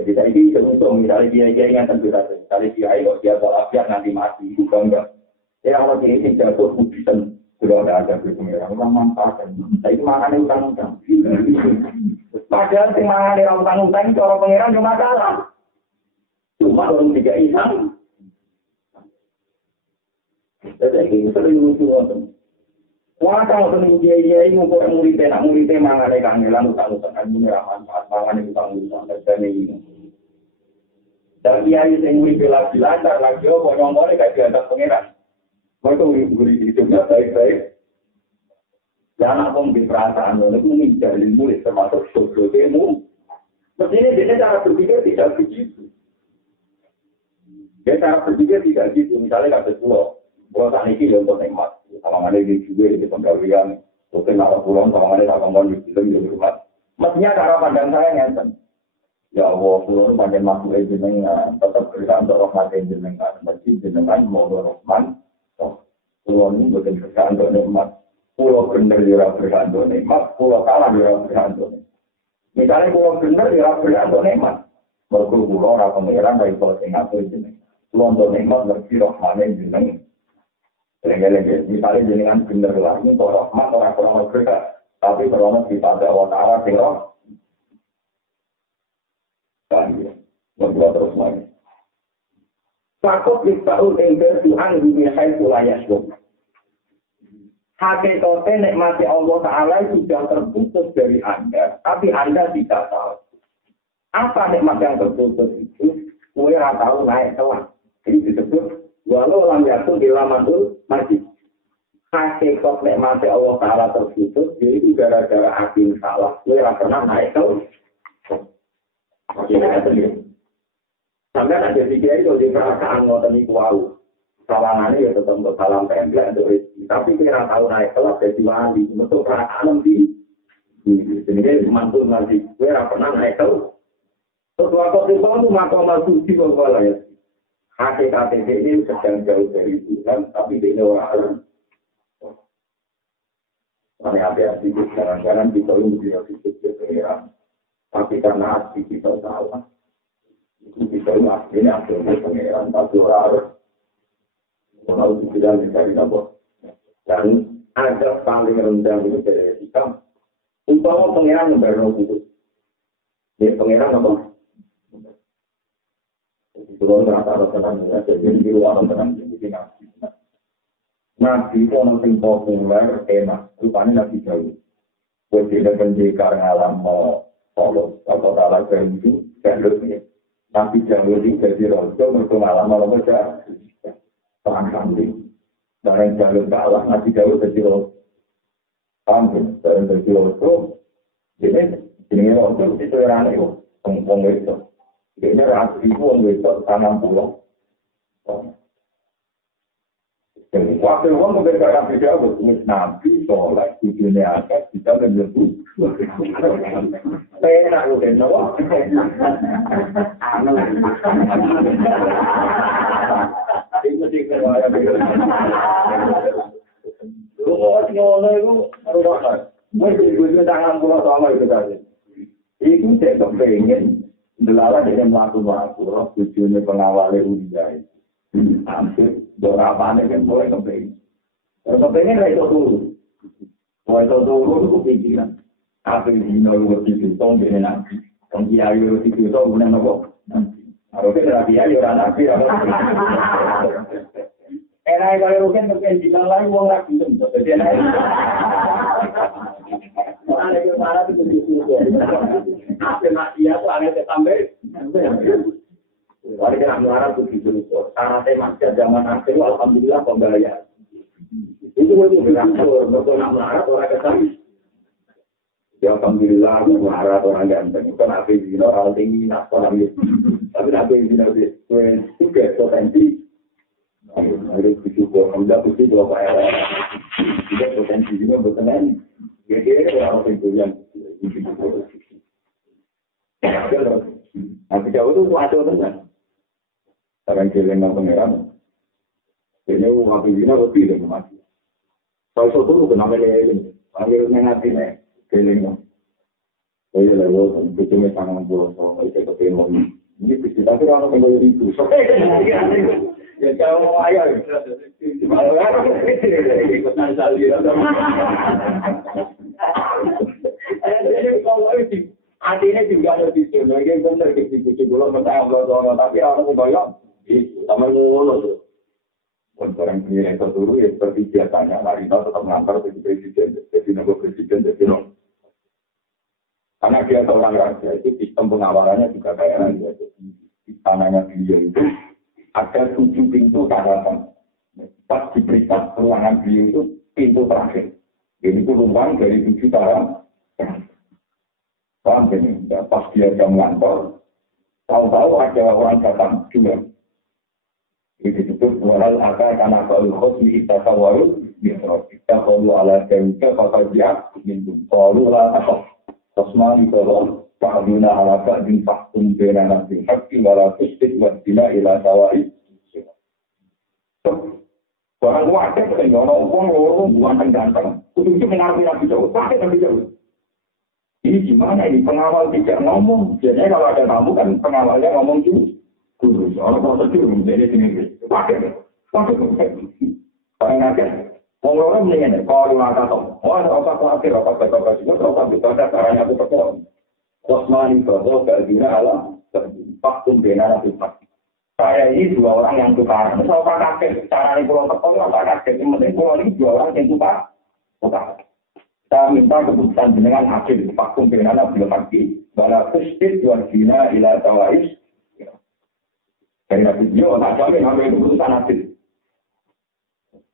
Jadi saya ini untuk misalnya dia ingatkan kita, misalnya dia walafiat nanti mati, itu enggak. Ya kalau dia ini jatuh, bukan sudah ada pengiran, orang manfaatkan. Saya itu makannya utang-utang. Padahal si makannya utang-utang itu orang pengiran cuma salah. Cuma orang tiga isang. Jadi ini sering lucu orang. Wah kalau temen dia ini kok murid mangane kangelan utang-utang kan ramah mangane utang-utang dan ini. Dan dia ini murid bela-belajar lagi kok nyongone gak dianggap pangeran. Mereka murid hidupnya baik-baik. Dan aku di perasaan itu menjadi murid termasuk sosialmu. Mestinya dia cara berpikir tidak begitu. Dia cara berpikir tidak gitu. Misalnya kata pulau. Kalau saat ini ya untuk nikmat, kalau ada di juga di penggawian, mungkin kalau pulang kalau ada kawan-kawan di film di rumah. Mestinya cara pandang saya ngenten. Ya Allah, pulang pandang masuk jenengan, tetap kerjaan untuk rahmat jenengan, masjid jenengan mau rahman. Pulang ini bukan kerjaan untuk nikmat. Pulau benar dia kerjaan untuk nikmat, pulau kalah dia kerjaan untuk nikmat. Misalnya pulau benar dia kerjaan untuk nikmat, berkumpul orang pengiran dari pulau Singapura jenengan. Pulau untuk nikmat berarti rahman jenengan. Lagi-lagi, misalnya jenengan bener lah, ini untuk rahmat orang-orang mereka, tapi berono sifatnya Allah Ta'ala, tinggal. Dan ya, berdua terus lagi. Takut diktaul tinggal Tuhan dunia saya pulayas dong. Hakikatnya nikmati Allah Ta'ala sudah terputus dari Anda, tapi Anda tidak tahu. Apa nikmat yang terputus itu? Kue tahu naik kelas. Ini disebut walau lam yakun ilamanul masjid. Hakikat nikmati Allah Ta'ala terputus, jadi itu gara-gara akhir salah. Mereka pernah naik ke sampai ada tiga itu di perasaan ngoten iku wau. Salangannya ya tetap untuk salam template untuk rezeki. Tapi kira tahu naik kelas jadi wali. Untuk perasaan di sini mantul nanti. Kira pernah naik ke terus waktu itu makom suci bahwa ya. Hakikat ini sedang jauh dari Tuhan, tapi dia orang Karena hati-hati kadang-kadang kita lebih sedikit ke pengiran. Tapi karena hati kita salah. Itu kita akhirnya akhirnya pengiran. Tapi orang tidak mencari apa. Dan ada paling rendah itu dari kita. Umpama pengiran yang baru itu. Ini pengiran apa? Itu orang rata-rata tenang. Jadi di luar tenang. Nabi itu orang yang populer, enak. Rupanya Nabi jauh. Buat tidak pendekar ngalam Allah. Kalau tak ada itu, jalurnya. Nabi jauh itu jadi rojo, mereka ngalam Allah baca. Perang kambing. Dan jalur kalah, Nabi jauh jadi rojo. Kambing. Dan jadi rojo. Ini rojo, itu yang aneh. Pengpong itu. Ini rakyat itu, itu tanam pulau. Waktu orang bergerak di jauh, Nabi sholat di dunia atas kita menyebut. Saya nak udah jawab. Itu sih kerja. Lu mau tinggal itu rumah. Mesti gue tangan pulau sama itu tadi. Itu saya kepengen. Delala dengan melakukan tujuannya pengawalnya ujian. Hampir beberapa yang boleh kepengen. Kepengen lah itu dulu. Kalau itu dulu itu pikiran. Apa yang dino itu tong dengan nabi. Tong kiai itu tong dengan apa? Harusnya nabi aja orang nabi. Enak kalau kan kepengen bilang lagi uang lagi itu. Jadi enak. Ada yang marah itu begitu. Apa maksiat itu ada tambah. Warga Amlara begitu itu. Syaratnya masih zaman akhir, alhamdulillah pembayar. Itu berlangsung. Betul Amlara orang ketemu. Ya alhamdulillah Amlara orang ganteng. Bukan apa yang orang tinggi nak orang itu. Tapi apa yang itu juga potensi. Harus disyukur. Alhamdulillah itu berapa ya? Juga potensi juga berkenan. Jadi orang itu yang disyukur. Nanti jauh itu kuasa benar. Sekarang jalan pengeran, ini waktu ini lebih dari mati. Kalau itu kenapa dia ini? Panggil mengerti nih, jalan. Saya lewat, itu sangat bolos. Saya ketemu ini bisa tapi orang kembali itu. Ya kalau ayah, malah ikutan salju. Jadi kalau itu artinya juga ada di sini. Mungkin benar kita belum mentah belum tapi orang kebayang. Itu sama ngono. Orang punya itu dulu ya seperti biasanya Marino tetap mengantar jadi presiden, jadi nama presiden, jadi non. Karena dia seorang raja itu sistem pengawalannya juga kayak raja. Di istananya beliau itu ada 7 pintu daratan. Pas diperintah ruangan beliau itu pintu terakhir. Ini itu ruang dari 7 daratan. Paham ini? Pas dia jam ngantor, tahu-tahu ada orang datang juga. Itu disebut walal akal karena kalau khosmi itakawaru kita kalau ala temika fakal dia minum kalau lah atau khosma di bawah pahuna ala bin faktum benanak bin hakki wala tustik wasila ila sawai. Orang wajar kan orang bukan ganteng. Kudu itu mengarti nabi jauh, pakai nabi jauh. Ini gimana ini pengawal tidak ngomong? Biasanya kalau ada tamu kan pengawalnya ngomong juga. Terus orang mau terjun jadi sini pakai. Paling aja. Orang mendingan kalau nggak tahu. Oh ada apa juga bisa caranya aku perform. Kosmani kalau gina alam faktum benar atau faktum. Saya ini 2 orang yang tukar. Misal Pak Kakek caranya pulau perform Pak Kakek. Yang penting pulau ini 2 orang yang tukar. Saya minta keputusan dengan hasil faktum benar atau faktum. Bala kustit wargina ila tawais. Dari nabi yo, nak kami ambil keputusan hasil.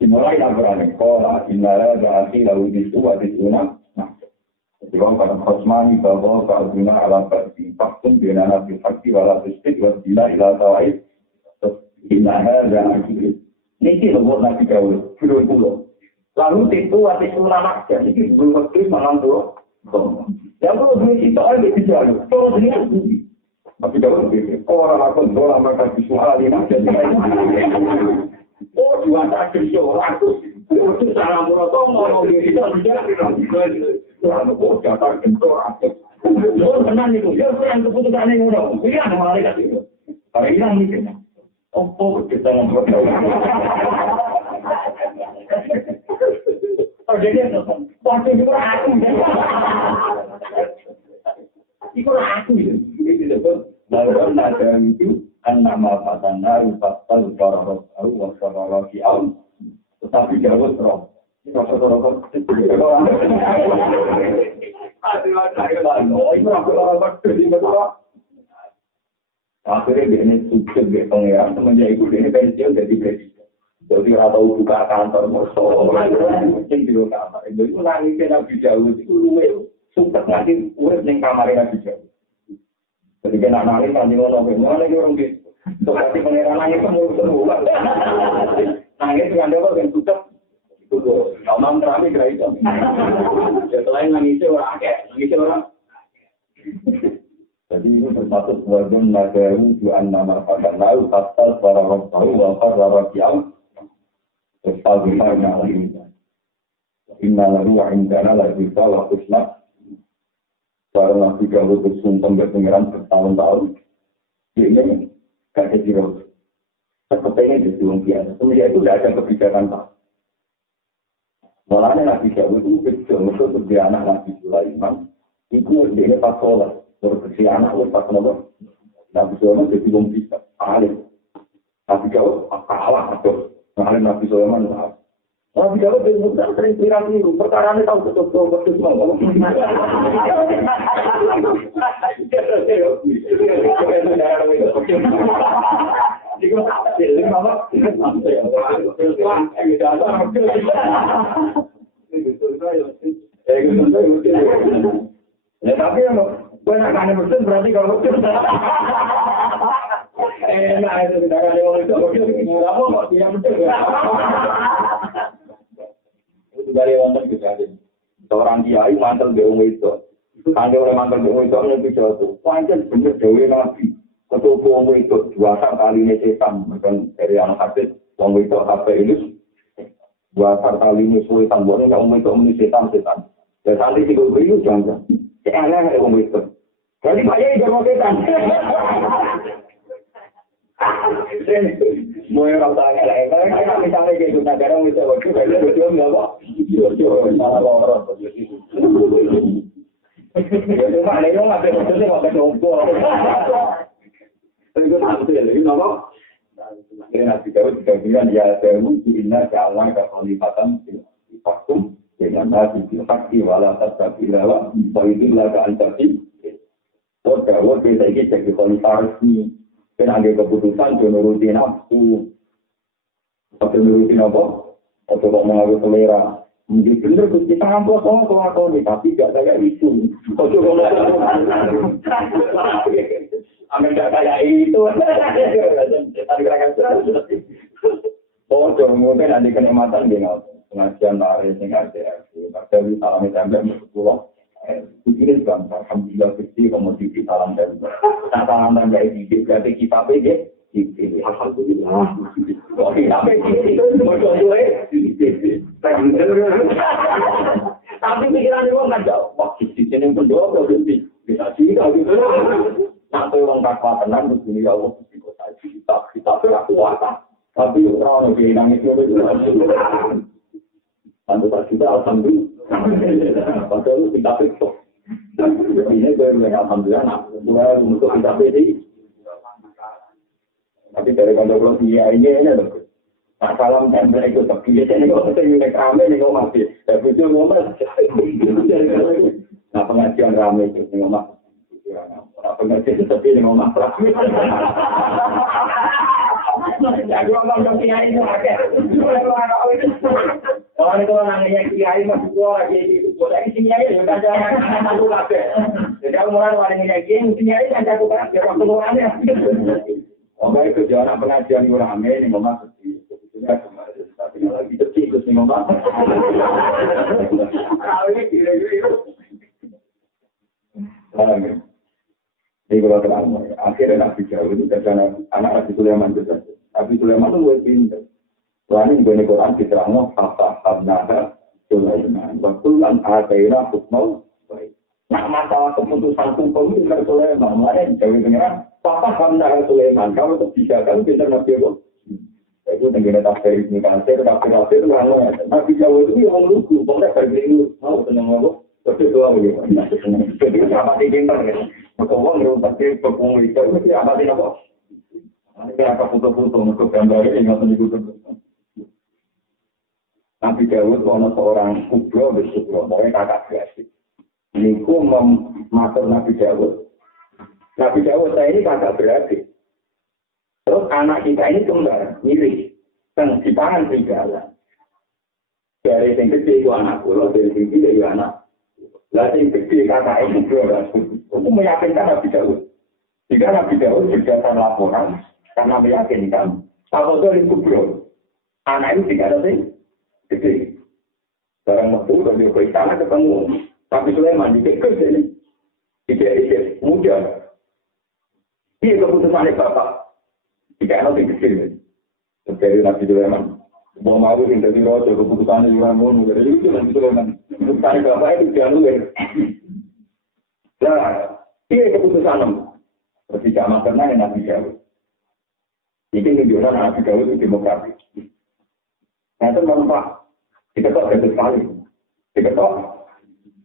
Dimulai laporan sekolah, inara, berarti lalu disuat disunat. Jadi orang pada khosmani bahwa kalbuna alam berarti faktum dengan nabi fakti wala tustik wasila ila tawais. Inara dan akhir. Ini nomor nabi jauh, 20. Lalu itu hati surah jadi belum terus malam dulu. Yang perlu itu orang berbicara, kalau ini budi. Tapi kalau begitu, orang akan dolar mereka visual ini jadi. Oh, 2 tak kerja orang tu Itu cara mereka ngomong diri itu tidak kok jatah kentor aktif. Tenang itu, ya yang keputusan yang udah, ini ada malaikat itu. Kalau hilang mikirnya, oh kita ngobrol. Jadi waktu itu aku, itu aku itu. Lalu ada itu, nama fatana, fatal, barang, wassalam, kiam. Tetapi jauh terus. Akhirnya dia ini sukses di pengeran, semenjak itu dia ini pensiun jadi presiden. Jadi atau buka kantor musuh, mungkin di kamar. Itu nangisnya Nabi Dawud itu luwe sukses ngasih urip ning kamar Nabi Dawud. Jadi kena nangis kan ngono lagi orang gitu. Seperti pengeran nangis semua. Nangis dengan dia kan sukses. Itu omong terakhir kira itu. Selain nangisnya orang Jadi ini termasuk wajib nadaru juan nama pada lalu kata para orang tahu wafat orang kiam terpal gimana lagi. Innalaru wa indana lagi salah kusna. Karena tiga butuh sumpah berpengeran bertahun-tahun. Ini kakek jirau. Sepertinya di dunia biasa. Sebenarnya itu tidak ada kebijakan tak. Malahnya Nabi Dawud itu kecil, itu dia anak Nabi Sulaiman. Itu dia pas sholat, berkesi anak pas sholat. Nabi Sulaiman jadi belum bisa, alim. Nabi Dawud kalah atau alim Nabi Sulaiman lah. Nabi Dawud itu bukan terinspirasi, perkara ini tahu betul semua. Tapi banyak kan betul berarti kalau betul. Nah itu tidak ada yang betul. Kamu kok tidak betul? Itu dari wonten kejadian. Seorang kiai mantel deung itu. Tanya oleh mantel deung itu lebih jauh. Pancen bener dewe nabi. Ketua wong itu dua kali ini setan, bukan dari anak hadis wong itu apa ini dua kali ini sulit tambahnya wong itu ini setan. Dan nanti si guru itu jangan, aneh wong itu. Jadi saya itu mau setan. Mau yang tanya lah, kalau misalnya gitu, negara bisa waktu kalau betul nggak kok, jujur malah lorot. Itu mana yang ada betul nggak ada nombor. Itu tampil, ini apa? Ini Nabi Dawud juga bilang, ya semu inna ja'alna khalifatan fil fakum dengan nasi fil haqqi wala tasbilawa wa idilla ka antati. Dawud kita ini jadi khalifah resmi. Dan ada keputusan nurutin nafsu. Atau nurutin apa? Atau kok mengaku selera. Mungkin benar kita ngampus atau tapi tidak kayak itu. Amin tidak kayak itu. Oh, mungkin ada kenikmatan dengan pengajian lari dengan RDRC. Tapi salam tembak pulang. Begini kan, alhamdulillah kecil komoditi salam tembak. Nah, salam tembak ini berarti kita PG. Alhamdulillah. Oh, kita PG. Tapi pikiran itu nggak jauh. Wah, di sini berdua berhenti. Bisa sih kalau gitu. Sampai orang kakak tenang terus ini ya Allah kita berlaku kuasa. Tapi orang lebih nangis itu. Tentu saja alhamdulillah. Padahal kita pikir. Ini baru alhamdulillah. Mulai untuk kita pilih. Tapi dari kondisi ini loh. Nah, salam tembak itu terpilih. Ini kok saya rame ini kok masih. Tapi itu ngomong. Nah, pengajian rame itu ngomong. Pengajian seperti ini ngomong. Ya, gua ngomong kiai itu aja. Kalau itu namanya kiai masuk gua lagi itu. Boleh di sini aja udah jangan malu kabeh. Jadi kalau mulai warnanya kiai sini aja kan jago kan biar waktu luangnya. Oke, itu jalan pengajian yang rame ini ngomong seperti sebetulnya kemarin. Tapi lagi kecil terus ngomong. Kalau ini kira-kira. Ini kalau terang, akhirnya Nabi Dawud itu karena anak Nabi Sulaiman itu saja. Nabi Sulaiman itu lebih pintar. Lain gue Quran diterangno apa karena Sulaiman. Waktu lan ataina hukmau. Nah masalah keputusan hukum itu dari Sulaiman. Makanya jauh pengiran. Papa karena Sulaiman. Kalau kebijakan bisa nabi Allah. Itu tenggine tafsir ini kan. Tafsir itu kan. Nabi Jawa itu yang lugu. Pokoknya bagi itu mau seneng Allah. Tapi doa begitu. Jadi apa sih pintar kan? Kalau ngerti tafsir berkumul itu apa sih apa? Ini apa foto-foto untuk gambarnya yang nggak tentu. Nabi Dawud ada seorang kubro bersubro, pokoknya kakak berasik. Niku mematur Nabi Dawud. Nabi Dawud saya ini kakak berasik. Terus anak kita ini kembar, mirip. Dan di tangan serigala. Dari yang gede itu anak pulau, dari yang gede itu anak. Lalu yang gede kakak ini kubro. Itu meyakinkan Nabi Dawud. Jika Nabi Dawud berdasar laporan, karena meyakinkan, kalau dari kubro, anak itu tidak ada gede. Barang waktu kalau dia ke istana ketemu. Tapi Sulaiman dikekeh jadi. Tidak muda. Dia keputusannya bapak. Jika anak yang kecil. Dari Nabi Sulaiman. Mau yang jadi rojo keputusannya juga mau. Jadi itu Nabi Sulaiman. Keputusannya bapak itu jangan luar. Nah, dia keputusan. Ketika makarnya Nabi Dawud. Ini menunjukkan Nabi Dawud itu demokratis. Nah, itu manfaat. Diketok gaduh sekali. Diketok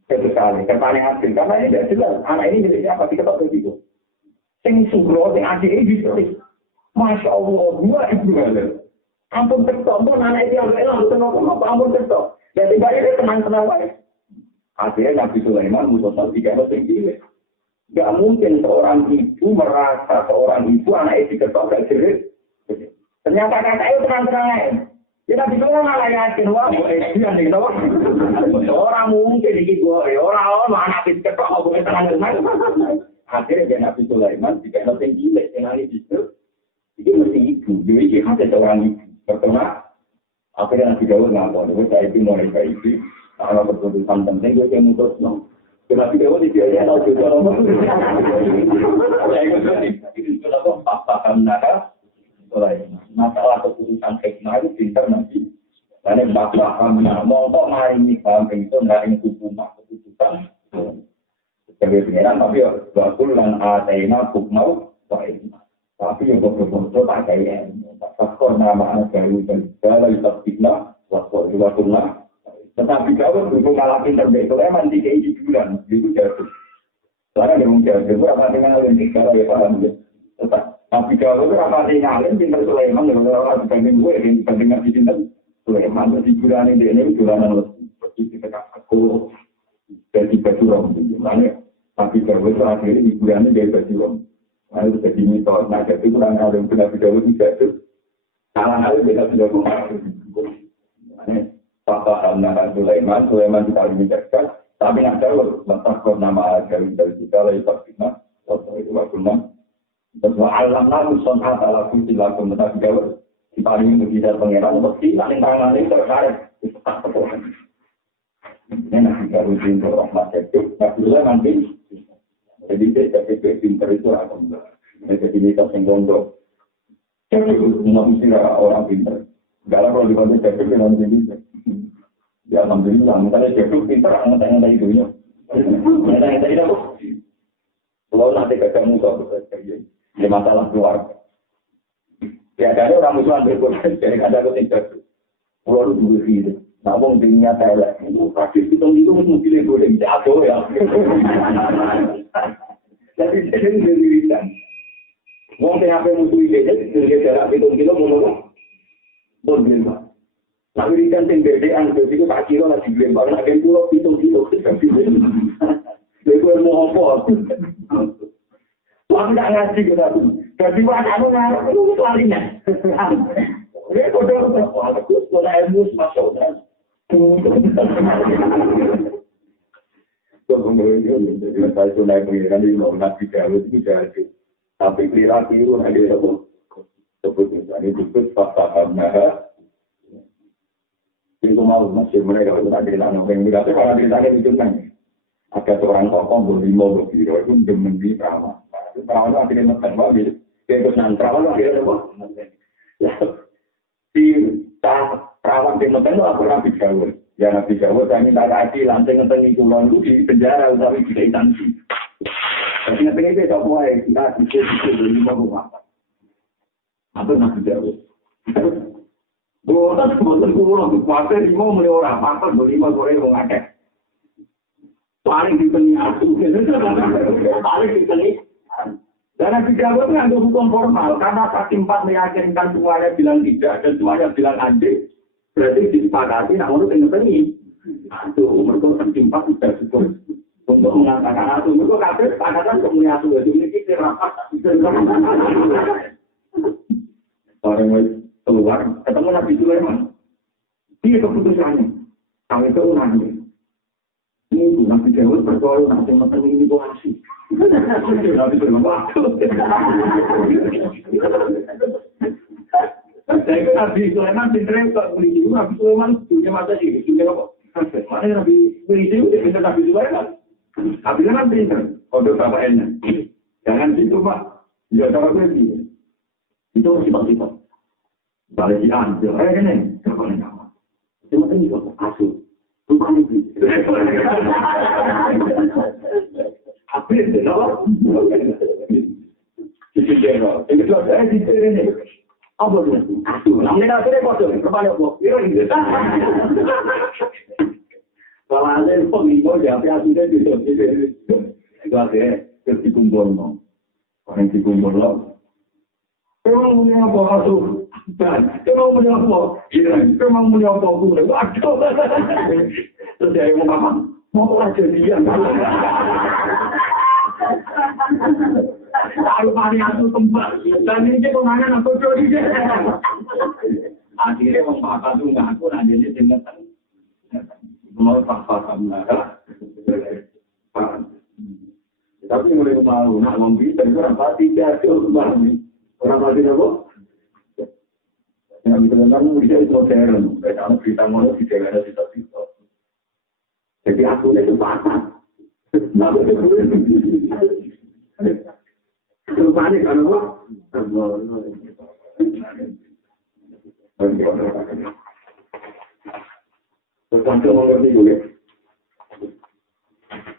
gaduh sekali. Ketane hasil. Karena ini tidak jelas. Anak ini miliknya apa? Diketok gaduh. Sing sugro, sing adik ini diketok. Masya Allah. Dua ibu ada. Ampun ketok. Ampun anak itu yang lalu tenang. Ampun ketok. Dan tiba-tiba dia tenang-tenang lagi. Akhirnya Nabi Sulaiman musuh tiga mesin gini. Gak mungkin seorang ibu merasa seorang ibu anak itu diketok gak jerit. Ternyata kakak itu tenang-tenang aja. Ya tapi semua malah yakin wah dia nih tahu orang mungkin di gua orang anak itu ketok mau tenang-tenang akhirnya dia Nabi Sulaiman jika ada yang gila yang itu itu mesti ibu jadi ada seorang ibu pertama akhirnya Nabi Dawud ngapa itu saya itu mulai kayak itu karena keputusan penting gue yang mutus no Nabi Dawud itu ya tahu juga nomor itu paham nada masalah keputusan hikmah itu pintar nanti. Karena pahamnya mongkok mari ini paham itu nggak ini hukumah keputusan. Sebagai pengiran tapi ya bakul dan ataina hukmau baik. Tapi yang betul-betul tak kayak faktor nama anak baru dan segala itu fitnah waktu juga sunnah. Tetapi kalau dulu kalah pintar itu memang tiga bulan itu jatuh. Karena dia menjadi berapa dengan yang kita ya paham ya. Tapi kalau itu apa sih ngalim pintar Sulaiman orang dibanding gue dibanding Nabi Sinten Sulaiman terus hiburan ini hiburanan seperti kita aku jadi baju rom mana tapi kalau itu akhirnya hiburannya dari baju rom lalu jadi mitos nah jadi kurang ngalim itu Nabi Dawud tidak itu salah ngalim beda sudah mana Papa Hamna Sulaiman kita harus menjaga tapi nak jauh mentakut nama dari kita lagi fakirna waktu itu waktu terus alam lalu sonat ala kunci lakum tetapi kalau di paling mujizat pangeran mesti paling tangan ini terkait itu tak terpohon. Ini nanti kalau pintar rahmat itu Nabiullah nanti jadi jadi pintar itu akan jadi mitos yang gondok. Jadi manusia orang pintar. Kalau dibantu jadi memang bisa. Ya alhamdulillah, misalnya jadi pintar angkat hidupnya. Angkat tidak kok. Kalau nanti ketemu kau bekerja. Ini masalah keluarga. Ya, ada orang musuhan berkurang, jadi ada yang tidak. Pulau dulu sih, namun dunia Thailand, itu praktis itu mungkin boleh jatuh ya. Jadi, jadi dirikan. Mungkin apa musuh ini, jadi jarak itu kilo menurut. Boleh, Pak. Nah, dirikan tinggal itu tak kilo, nanti dilempar, nak pulau itu kilo. Jadi, mau apa? Aku tak ngaji kita tu. Jadi aku ngarep itu larinya. Dia kodok aku sekolah ilmu masuk dan. Kemudian saya sudah mengira di Nabi Dawud itu jadi. Tapi kira-kira nanti sebut misalnya disebut fakta itu mau masih mereka itu tadi lah yang berarti kalau ditanya itu kan ada seorang tokoh berlima berbiro itu demen ramah. Perawan akhirnya makan lagi, terus nanti perawan akhirnya apa? Di Saking penting aku Nabi Dawud. Ya Nabi Dawud saya minta kasih lantai ngenteni kulon itu di penjara utawi di instansi. Tapi ngenteni itu tak boleh kita dulu apa. Apa Nabi Dawud? Bukan kulon kuasa lima mulai orang apa lima boleh orang akeh. Paling dipeni aku, paling dipeni. Dan Nabi Dawud mengambil hukum formal karena saking 4 meyakinkan semuanya bilang tidak dan semuanya bilang ada. Berarti disepakati, namun itu ngepeni. Aduh, mereka saking 4 sudah cukup untuk mengatakan aduh. Mereka kabeh sepakatan untuk melihat aduh. Ini kita rapat. Orang keluar, ketemu Nabi Sulaiman. Ini keputusannya. Kami itu orangnya. Ini Nabi Dawud berdoa nanti menteri ini polisi. Nabi Sulaiman waktu. Saya kan Nabi Sulaiman pinternya kok polisi. Nabi Sulaiman punya masa sih, punya apa? Mana Nabi polisi udah pinter Nabi Sulaiman. Nabi Sulaiman pinter. Kode bapaknya. Jangan situ Pak. Ya cara gue itu sifat-sifat. Balik siang, ini gak boleh nama. Cuma ini kok asuh. Bukan itu. Apa itu? Itu dia. Itu saya di sini. Apa itu? Asuh. Namanya akhirnya kotor. Kepala kok. Kalau ada pemimpin di apa asuhnya itu. Itu akhirnya dikumpul. Orang dikumpul loh. Memang punya apa asuh? Memang punya apa? Memang punya apa? Aduh. Terus dia ngomong, mau aja dia. Lalu mari asuh tempat. Dan ini pengangan atau curi. Akhirnya membaca tuh ngaku nanti dia dengarkan. Mau tak-tak menara. Tapi mulai tahu, nak membicara orang pasti dia coba nih. Orang pasti apa? Yang benar-benar bisa itu modern. Karena kita mau tidak ada cita-cita. Jadi aku itu patah. Nabi itu boleh. Itu panik kan apa? Terus sampai mengerti juga.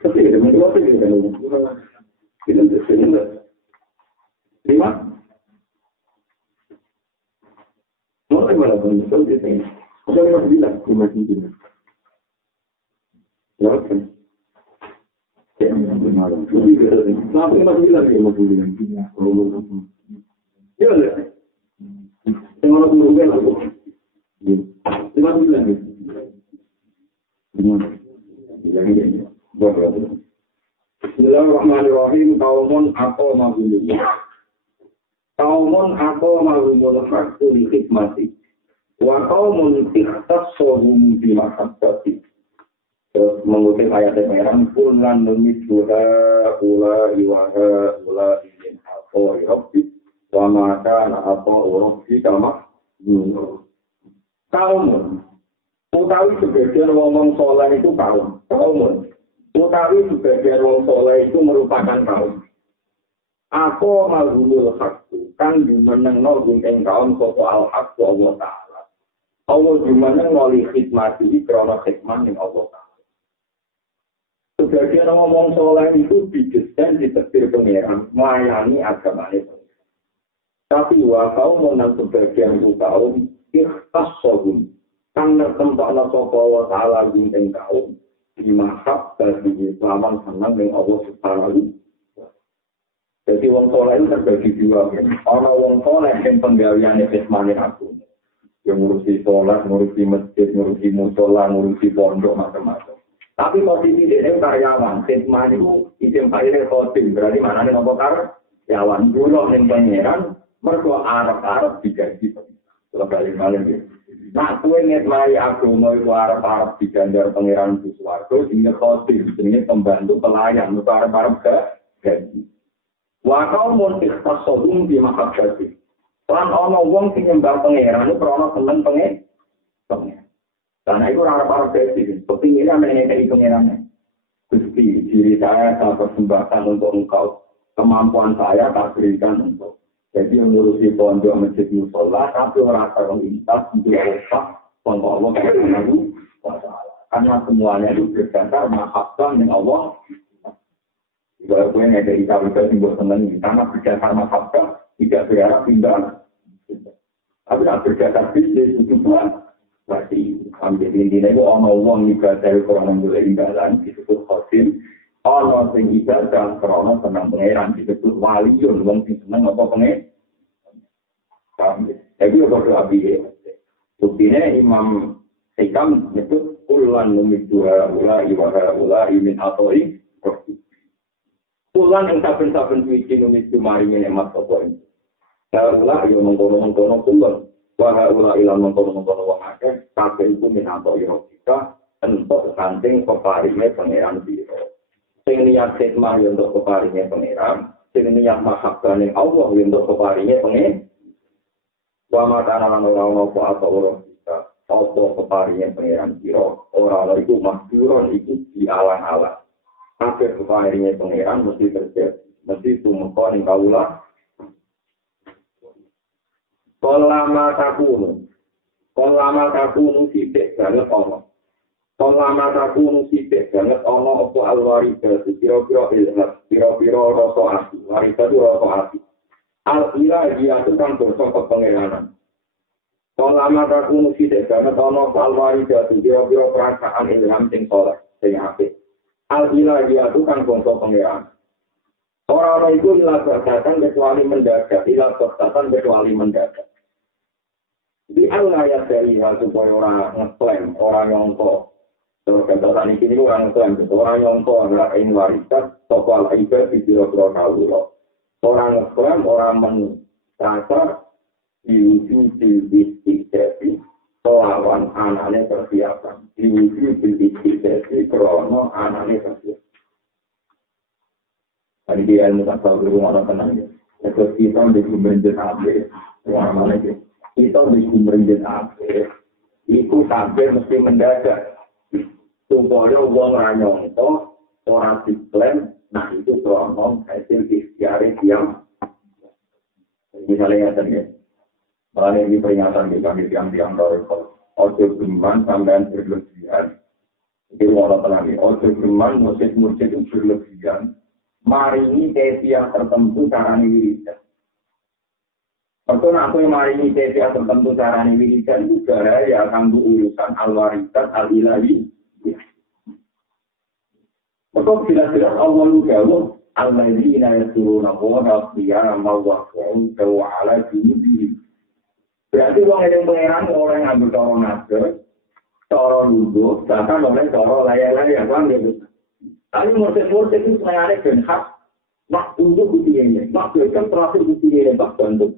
Tapi kita mengerti juga. Kita tidak. Lima. Mau gimana pun seperti ini. Saya masih bilang, masih bilang. Ya kan. Ya, benar. Tapi masih bilang, masih bilang. Ya udah. Saya mau ngomong aku. Lima bilang. Benar. Jadi, buat apa? Bismillahirrahmanirrahim. Kaumun atau magulun. Kaumun atau magulun hakku di khidmati. Wa kaumun ikhtassohum di mahabbati. Terus mengutip ayat yang Kullan numiduha ula iwaha ula izin hapo irobbi. Wa maka na hapo urobbi kama kaumun. Utawi sebagian ngomong soleh itu kaum. Kaumun. Utawi sebagian wong soleh itu merupakan kaum. Aku malhumul hakku, kan jumeneng nol ing kaum sopo al hakku Allah Ta'ala. Allah jumeneng noli khidmati krana khidmat ing Allah Ta'ala. Sebagian ngomong soleh itu didesain di tetir pengeran, melayani agamanya. Tapi wakau menang sebagian itu kaum, ikhtas sohum, kan tertempatlah sopo Allah Ta'ala ing kaum. Dimahab bagi Islaman senang dengan Allah Subhanahu. Jadi wong soleh itu terbagi dua. Orang wong soleh yang penggawean khidmane aku. Yang ngurusi sholat, ngurusi masjid, ngurusi musola, ngurusi pondok macam-macam. Tapi posisi dia karyawan, khidmane itu isim fa'ile khotim. Berarti mana nih nopo karyawan dulu yang pangeran mergo arep-arep digaji. Kalau balik-balik gitu. Nah, kue ngitmai agama itu arep-arep digandar pangeran Suswargo, sehingga khotim, sehingga pembantu pelayan, itu arep-arep gaji. Wakau mun ikhtasodum di mahabbati. Lan ana wong sing nyembah pangeran itu krana seneng pangeran. Karena itu arep-arep gaji, kepingin ame ngekeki pangerane. Gusti, diri saya persembahkan untuk engkau, kemampuan saya tak berikan untuk. Jadi mengurusi pondok masjid musola, tapi orang terlintas untuk apa Contoh Allah Subhanahu wa Ta'ala. Karena semuanya itu berdasar mahabbah yang Allah. Jika gue yang ada di Kawika simbol seneng, karena berdasar mahabbah tidak berharap timbal. Tapi tidak berdasar bisnis itu bukan. Berarti ambil intinya itu orang uang ibadah orang boleh imbalan disebut khotim. Orang yang ibadah orang senang pangeran disebut waliun. Orang yang senang apa pangeran? Jadi apa doa biaya? Buktinya Imam Hikam itu ulan numidua ulai waha min atoi. Ulan yang saben-saben suci numidu maringin emas sopoi. Ulah yang mengkono-mengkono ulan. Waha ilan mengkono-mengkono wahake. Kabel itu min atoi rokita. Untuk santing keparingnya pangeran biro. Sing niat khidmah untuk keparingnya pangeran. Sing niat mahabbah yang Allah untuk keparingnya pangeran. Wa makanan orang apa orang kita apa keparingnya pangeran siro orang itu mahduron itu di alang-alang kabeh keparingnya pangeran mesti terjadi mesti tumeka ning kaula kolama takunu sithik banget ana kolama takunu sithik banget ana apa alwarida pira-pira ilham pira-pira rasa ati warida itu rasa ati al-ilah dia itu kan bersama pengiranan. Kalau lama aku mesti tidak karena al-wari jatuh biro-biro perasaan ilham sing soleh, sing apik. Al-ilah dia itu kan bersama pengiranan. Orang-orang itu dilaksanakan kecuali mendadak, dilaksanakan kecuali mendadak. Di Allah ya dari hal supaya orang ngeklaim, orang nyongko. Terus kata ini orang ngeklaim, orang nyongko ngelakuin warisan, toko al-ibadah di biro-biro kaulo. Orang ngeklaim, orang merasa diwujud istiqdasi lawan anaknya persiapan. Diwujud istiqdasi krono anaknya persiapan. Tadi di ilmu tasawuf rumah tenang ya. Terus kita di sumberin akhir, mana itu? Kita di sumberin akhir, itu sampai mesti mendadak. Supaya uang ranyong itu orang diklaim, nah itu krono hasil ikhtiari yang misalnya tadi, malah ini peringatan di kami tiang-tiang dorong. Ojo geman sampean berlebihan. Jadi orang tenang ini, ojo geman musik-musik itu berlebihan. Maringi kefiah tertentu caranya wiridan. Betul aku yang maringi kefiah tertentu caranya wiridan itu bahaya kanggo urusan al-waridat al-ilahi. Betul jelas-jelas Allah juga alladzina yasuruna qawla qiyama wa qu'udan wa 'ala junubihim. Berarti wong yang pangeran orang yang ambil cara nader, cara lungguh, bahkan oleh cara layak-layak kan gitu. Tapi murid-murid itu sebenarnya ben hak mak untuk buktinya, mak kan terakhir buktinya tak bentuk.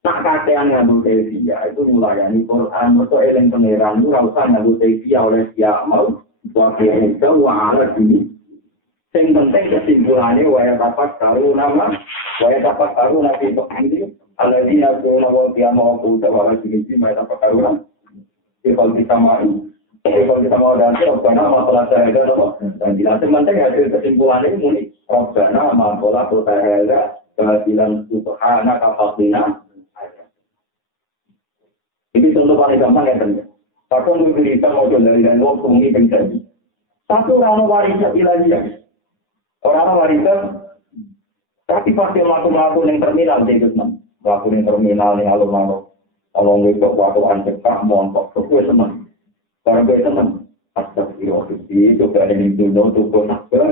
Tak kakean ngambil tevia itu melayani Quran, atau eleng pangeran itu ora usah ngambil tevia oleh siapa mau wa qiyama wa 'ala junubihim. Yang penting kesimpulannya waya tapak taruh nama nanti untuk ini alladzi yaquluna wa qiyama wa qu'udan wa 'ala junubihim waya tapak taruh kalau kita mau dan Robbana masalah saya dan jelas penting hasil kesimpulannya ini Robbana masalah saya kehadiran subhanaka faqina ini contoh paling gampang ya teman. Kalau kita mau dari dan waktu ini terjadi satu orang warisnya ilahi. Orang wanita, tapi pasti melakukan yang terminal di itu, melakukan yang terminal yang alun-alun, kalau nggak waktu anjekak, montok, gue teman, karena gue teman, astagfirullahaladzim, coba ada yang dulu, tuh gue nakber,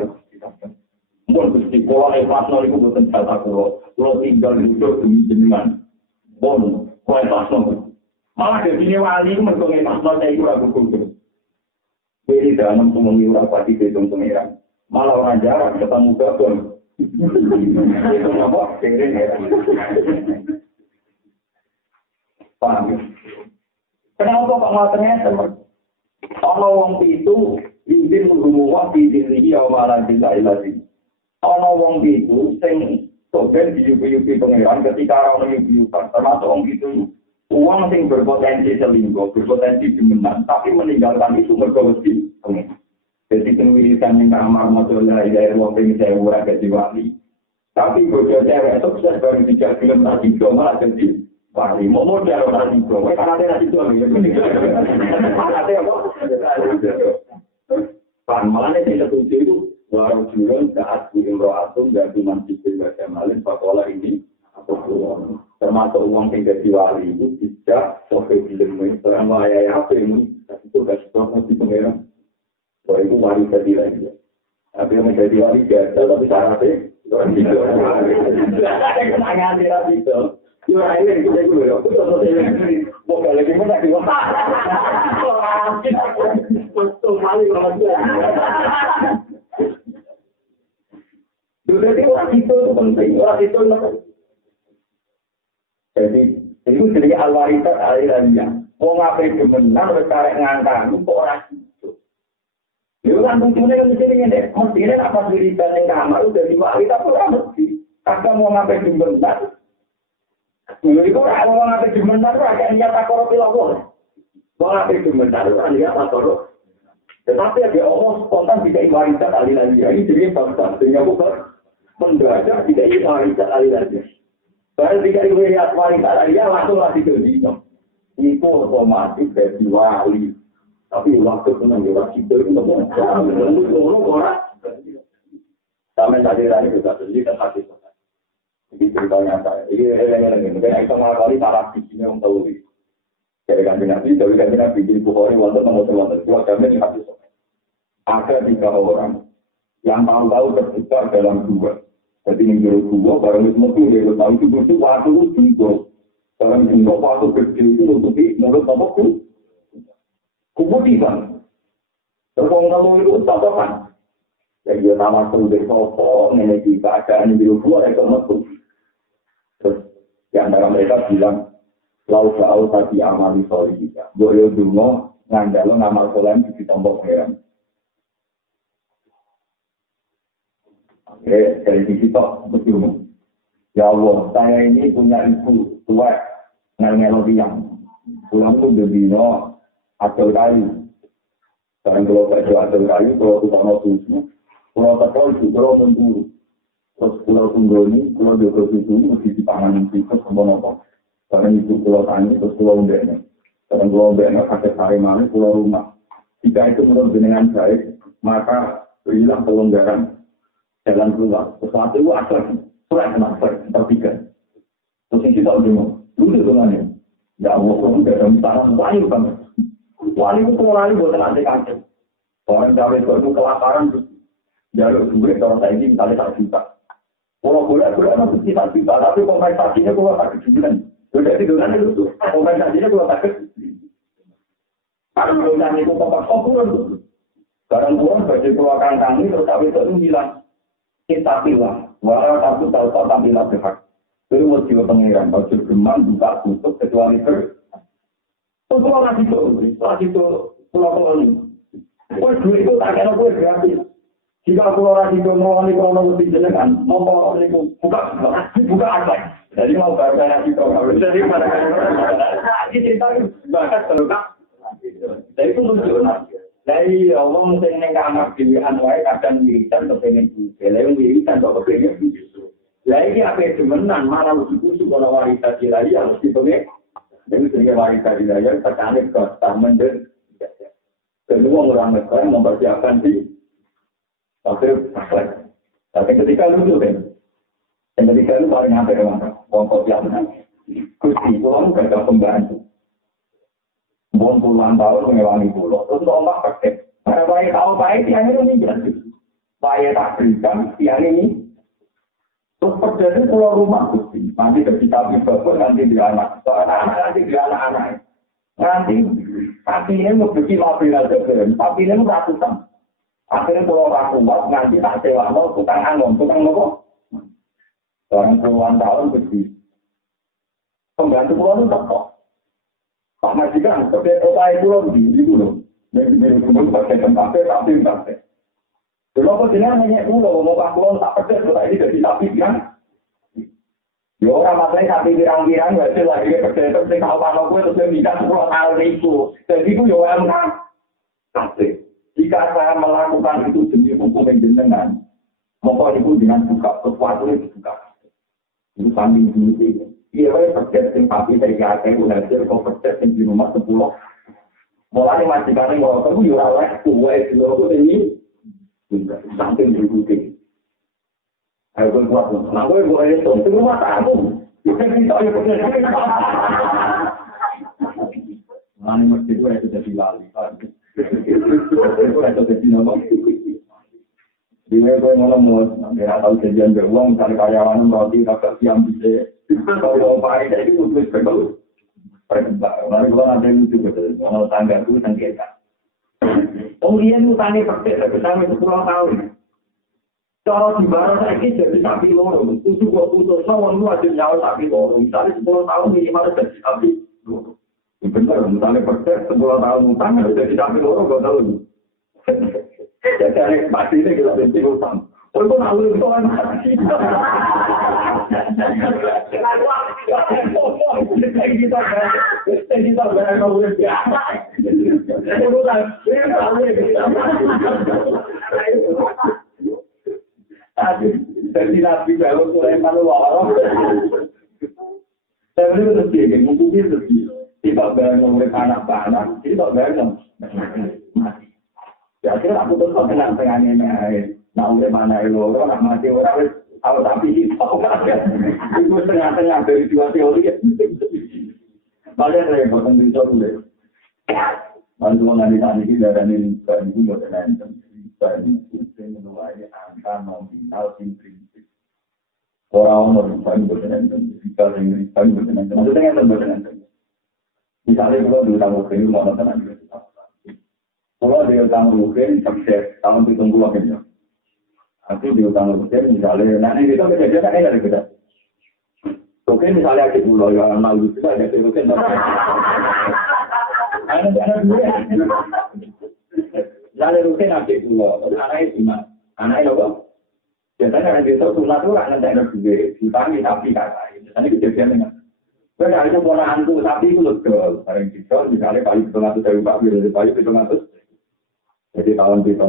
mungkin gusti kola pasno itu bukan kata lo tinggal duduk demi jenengan, bon, kola pasno, malah dari wali itu mengenai pasno saya itu aku kudu, jadi dalam semua orang pasti hitung pengiran. Malah orang jarang ketemu gabon. Itu apa? Keren ya. Paham? Kenapa kok ngaternya teman? Kalau wong itu izin rumah di diri ya malah tidak ilasi. Kalau wong itu sing soben diupi-upi pengeran ketika orang menyupiukan termasuk wong itu uang sing berpotensi selingkuh, berpotensi dimenang, tapi meninggalkan itu berkomitmen pengeran. Jadi kemudian yang kamar motornya dari ruang saya murah ke Jiwali. Tapi bodoh cewek sukses baru 3 film tadi malah jadi Wali mau modal orang itu, karena ada nasi jual ya. Ada apa? Malah saya setuju itu baru jual saat bikin roatum dan cuma sipil baca malin pakola ini termasuk uang yang jadi wali itu tidak sampai film terang layar apa ini itu sudah sesuatu di pengeran. Bahwa itu wali jadi lagi. Tapi yang menjadi wali biasa tapi syaratnya orang tidak. Ada kenangan tidak itu. Yo ayo kita dulu ya. Mau lagi mana di mana? Betul kali orang. Jadi orang itu penting, orang itu jadi itu jadi al-waritat al-ilahiyah. Mau ngapain kebenar berkarya ngantang itu orang itu. Itu kan fungsinya kan mestinya deh. Mestinya apa cerita yang kamar udah diwalitat orang mesti. Kakak mau ngapain kebenar. Itu orang ngapain kebenar itu agak niat takor pilawon. Mau ngapain kebenar itu niat takor. Tetapi ada Allah spontan tidak waritat al-ilahiyah. Ini jadi bangsa. Sehingga bukan mendadak tidak waritat al-ilahiyah. Baru jika dilihat wanita dia langsung lagi jadi itu otomatis dari wali. Tapi waktu itu nanti orang itu orang sampai tadi juga jadi kan hati. Jadi ceritanya saya. Ini mungkin itu malah kali taraf di sini yang tahu. Jadi kan nabi di Bukhari waktu nomor dua kami di hati. Ada 3 orang yang tahu terbuka dalam 2. Jadi ini dua barang itu mungkin dia tahu itu waktu itu dalam jumlah waktu kecil itu untuk menurut kamu kemudian terpongkau itu apa? Yang dia nama sebagai sosok memiliki keadaan di dua itu masuk. Terus di antara mereka bilang lau jauh tadi amali solihika. Boleh dulu ngandalo ngamal solan di tombol heran. Dari sisi tok betul. Ya Allah, saya ini punya ibu tua ngel-ngelo tiang. Pulang tuh berdino atau kayu. Sekarang kalau tak jual atau kayu, kalau tukang notusnya, kalau tak tahu itu kalau memburu. Terus pulau Tunggoni, pulau Joko itu mesti dipanganin sikap semua. Karena itu pulau Tani, terus pulau Undeknya. Sekarang pulau Undeknya kakek Sarimani, pulau rumah. Jika itu menurut dengan baik, maka berilah pelonggaran. Jalan keluar, sesuatu itu asal, surat kenapa, tertiga. Terus yang kita udah dulu dengannya. Ya Allah, kamu tidak ada misalnya, wali kan. Wali itu pengelolaan buat nanti kancing. Orang cawe itu kelaparan, jalur duit orang saya ini misalnya 1 juta. Kalau boleh-boleh itu kita juta, tapi kompensasinya kalau tak kejujuran. Jadi dengan itu, kompensasinya kalau tak kejujuran. Kalau dengan itu pokok-pokok, kadang-kadang bagi keluarkan kami, terus cawe itu bilang, kita pilih, walau satu tahu tampil berhak. Itu wajib pengiran, wajib geman, buka tutup, kecuali untuk orang itu pulau ini. Duit itu tak kena gue gratis. Jika pulau itu mau ini kalau lebih jenengan, mau ini buka apa? Jadi mau bayar itu, jadi pada ini cerita bahkan terluka. Jadi itu lucu. Dari Allah mesti nengkamak diwian wae kadang wiridan kepengen juga. Lalu wiridan kok kepengen juga. Lah iki apa demenan malah ujuk-ujuk kalau wanita dilai harus dipengen. Jadi sebagai wanita dilai terkait ke taman dan kedua orang mereka mempersiapkan di akhir akhlak. Tapi ketika lucu kan, yang ketika itu paling hampir orang pokok yang Gusti pulang gagal pembantu. Bon puluhan tahun mengewangi pulau, terus ombak pakai. Karena bayi tahu baik tiang ini jadi. Bayi tak berikan tiang ini. Terus terjadi pulau rumah Gusti. Nanti ketika dibangun nanti di anak, anak nanti di anak-anak. Nanti kakinya membeli mobil aja keren, tapi ini ratusan. Akhirnya pulau rakuat nanti tak sewa mau tukang angin, tukang nopo. Dalam puluhan tahun Gusti. Pembantu pulau itu tetap. Pak Majikan, seperti kota pulau di dulu. Dari dulu pakai tempatnya, tapi tempatnya. Dulu aku jelas nanya pulau, mau pak pulau tak pedes, ini jadi sapi kan? Yo orang masalahnya sapi pirang-pirang, nggak sih lagi pedes, terus kalau panon gue terus bisa 10 tahun itu. Jadi itu yo enggak. Tapi jika saya melakukan itu demi hukum yang jenengan, maka itu dengan buka sesuatu yang dibuka. Itu samping dulu. Iya, percet sing papi dari kakek udah hasil kok percet di rumah 10. Mulai masih kali ngotot yo ora oleh kuwe dulu ini. Sampai diikuti. Ayo kuat. Nah, gue boleh itu rumah tamu. Bukan kita yang punya. Mana mesti gue itu jadi lali. Gue itu jadi nomor. Dia gue ngomong, nggak tahu kejadian beruang, cari karyawan roti kakak siam bisa. Kalau Pak Ida itu udah perlu. Lalu gue nanti lucu betul, kalau tangga itu sengketa. Kemudian utangnya percaya, sampai 10 tahun. Kalau di barat lagi jadi sapi lorong, itu juga putus lawan lu aja nyawa sapi lorong. Misalnya 10 tahun minimal jadi sapi lorong. Benar, misalnya percaya 10 tahun utang jadi sapi lorong, gak tahu. Jadi ada pasti ini kita benci utang. Oh itu nak urus itu kan mati. Kita berani urus ya. Jadi nabi baru Sulaiman warok. Tapi itu sih, mungkin itu sih. Tidak berani urus anak-anak, tidak berani mati. Ya akhirnya aku tuh kenal pengennya nah udah mana lo nak mati orang tahu tapi itu setengah-setengah dari dua teori padahal repot kan bisa dulu bantu menganalisis ini dari bahan itu buat nanti bahan itu menulai angka nominal prinsip orang bahan buat nanti jika dengan bahan buat nanti maksudnya buat nanti misalnya kalau dulu tahu ini mau nonton kalau dia utang rugen, sukses tahun 70 akhirnya. Nanti dia utang rugen, misalnya, nanti kita kejadian kan dari kita. Rugen misalnya di pulau yang malu juga ada rugen. Anak-anak gue, misalnya rugen ada di pulau, anaknya gimana? Anaknya apa? Biasanya kan dia sunat itu anak-anak gue, dipanggil tapi kakak. Nanti kejadian dengan. Gue dari itu ponaanku, tapi itu lega. Barang kita, misalnya paling 700 Pak, dari paling 700. Jadi tahun 70 itu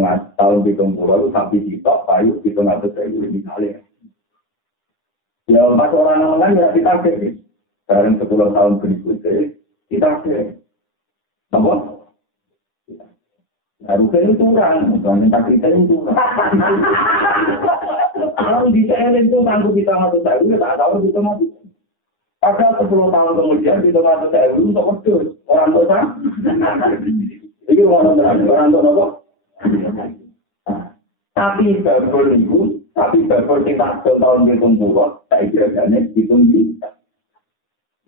sampai di top payu 700 misalnya. Ya pas orang ya kita ke, dalam 10 tahun berikutnya kita ke, apa? Harusnya itu kurang, soalnya kita itu kurang. Kalau di CL itu tangguh kita masuk saya, tak tahu kita masuk. Padahal 10 tahun kemudian kita masuk saya untuk berdua orang tua. Ini orang tua apa? Tapi babol itu, kita tahun 70, saya kira-kira hitung juta.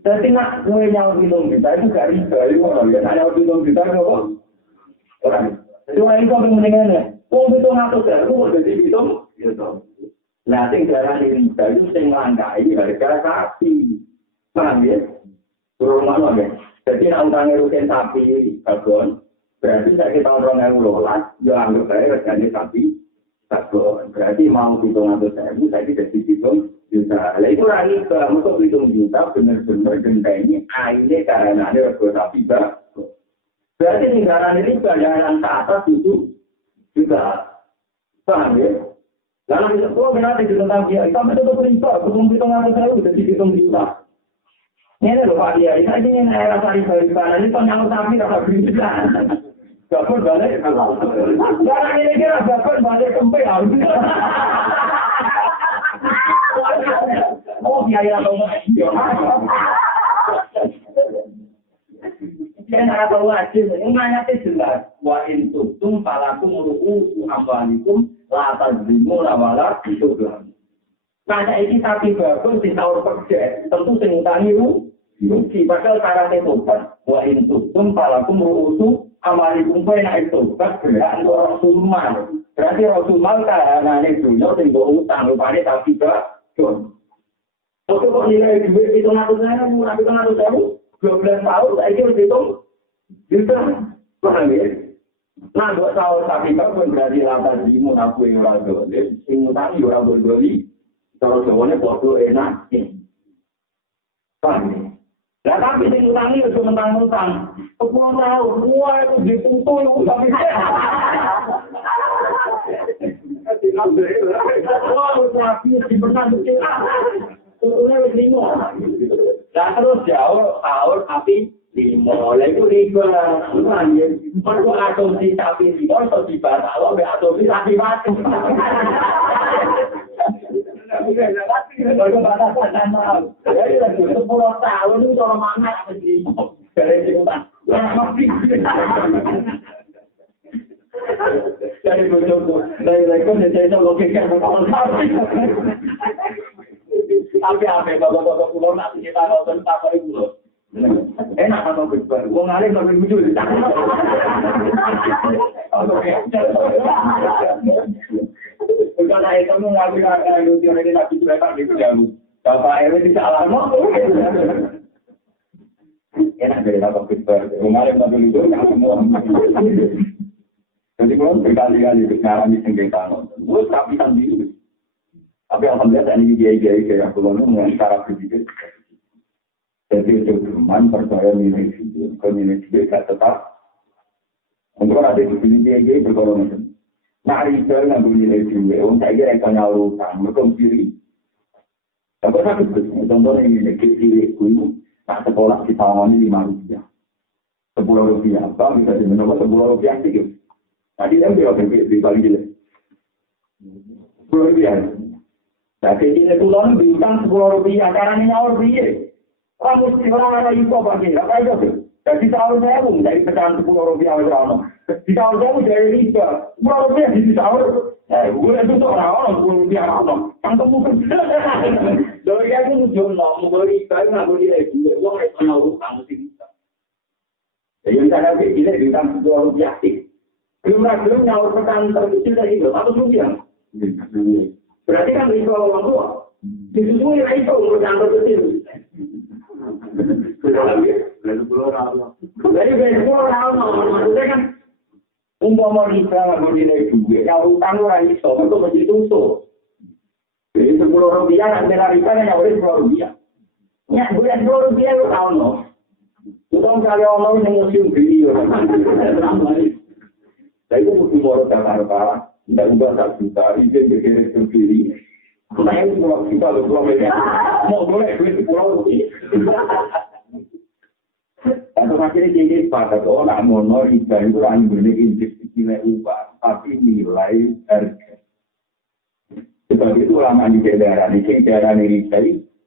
Jadi nak gue nyawa hitung juta itu gak riba, itu orang ya, nyawa hitung juta itu apa? Orang. Itu orang itu mendingannya. Uang hitung atau seru, jadi hitung. Nah, yang darah riba itu yang melangkai harga sapi. Paham ya? Turun mana ya? Jadi nak utangnya rutin sapi, babon. Berarti saya tahun 2012, ya anggap saya reganya sapi. Berarti mau hitung atau saya tidak dihitung juta. Nah itu lagi untuk hitung juta benar-benar gentengnya airnya karena ada rego sapi bagus. Berarti negara ini bayaran ke atas itu juga paham ya? Lalu kalau benar tentang dia, tapi itu berita, belum hitung atau saya sudah dihitung juta. Ini loh Pak Dia, ini era sari balik ini kan yang sapi rasa berita. Gapun balik, sekarang ini kira gapun balik kempe harus. Oh biaya atau dia nak tahu aja, umumnya itu jelas. Wa intum falakum ru'usu amwalikum la tazlimu wala tudzlamun. Karena ini sapi bagus di tahun kerja, tentu sing utangi rugi. Padahal syaratnya tobat. Wa intum falakum ru'usu amalikum baina itu kan berat Rasulullah. Berarti Rasulullah kahanane dunya sing mbok utang rupane tapi bagus. Oke kok nilai duit 700.000, 12 tahun saya kira hitung juta. Paham ya? Nah, 2 tahun tapi bagus berarti lantas dimu aku yang ora dolen, sing utang yo ora berdoli. Cara jawane padha enak. Paham ya? Lah tapi sing utangi yo mentang-mentang 10 tahun, wah itu dituntut itu sampai wah, tapi di persen kecil. Tutune wis 5. Lah terus jauh haul tapi 5. Lah iku riba. Mergo asumsi sapi 5 iso dibatal mbek asumsi sapi mati. Mergo batasan mau. Jadi lagi 10 tahun itu cara mangan apa sih? Dari situ tak. Dari bojoku. Dari kok saya logika kalau sapi. Tapi apa bapak-bapak pulau nanti kita nonton apa itu? Enak atau besar? Wong alim sampai muncul. Bukan saya itu mengambil ada lucu ini lagi berapa gitu ya lu. Bapak Ewe tidak lama. Enak dari bapak besar. Wong alim sampai muncul yang semua. Jadi kalau berkali-kali mengalami sengketa nonton, gue tapi sendiri. Tapi alhamdulillah ini dia kayak aku lalu mengenai cara berpikir. Jadi itu teman percaya nilai video, nilai video tetap. Untuk ada di sini dia berkorban. Nah, itu yang nilai video, untuk saya yang nyalukan, mereka kiri. Tapi kan itu contohnya ini kiri kuno, nah sekolah di tahun ini Rp5. Rp10 apa bisa dimenangkan Rp10 sih. Tadi kan dia di paling jelas. Rp10. Jadi ini tulang bintang Rp10 karena nyawa biaya. Orang mesti orang ada info bagi apa itu? Jadi tahun saya pun dari pecahan Rp10 berapa? Di tahun saya pun dari riba Rp10 di tahun. Gue itu orang Rp10 apa? Kan kamu kerja. Dari aku jual mau riba nggak boleh lagi. Gue harus tahu kamu sih bisa. Jadi misalnya kita bintang Rp10 sih. Belum nyawa pecahan terkecil tadi belum Rp1. Berarti kan itu orang tua. Disusui lah itu umur yang kecil. Dari pulau Rawa. Maksudnya kan umpama riba nggak boleh nilai juga. Yang utang orang iso itu mesti tusuk. Jadi Rp10 yang bela riba yang boleh Rp10. Ya boleh Rp10 lu tahu no. Utang kali orang yang museum video. Saya itu mesti baru Jakarta. Tidak ubah tak juta, izin berkirim sendiri. Saya itu pulau kita, pulau mereka. Mau boleh duit Rp10. Atau akhirnya jadi sepakat, nak mono riba itu kan boleh indeks nilai upah, tapi nilai harga. Sebab itu lama di daerah riba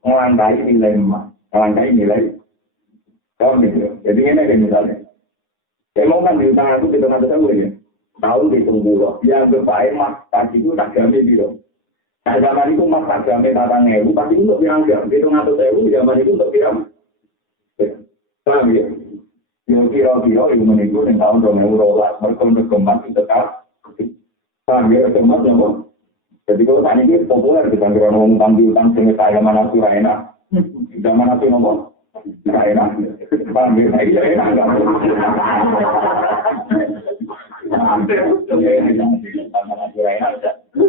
melangkai nilai emas, melangkai nilai. Jadi ini ada misalnya. Saya mau kan di utang aku kita nggak tahu ya. Tahu ditunggu loh, dia berbaik mas, tadi itu tak jamin gitu. Nah zaman itu mas tak jamin tatang ewu, pasti untuk pirang-pirang, itu ngatur ewu, zaman itu untuk pirang. Paham ya? Kira-kira itu menunggu di tahun 2012, mereka untuk kemas itu tetap. Paham ya, kemas ya bos. Jadi kalau tadi itu populer, kita kira ngomong tanggung utang, sehingga saya mana surah enak. Zaman itu ngomong, surah enak. Paham ya, saya kira enak enggak?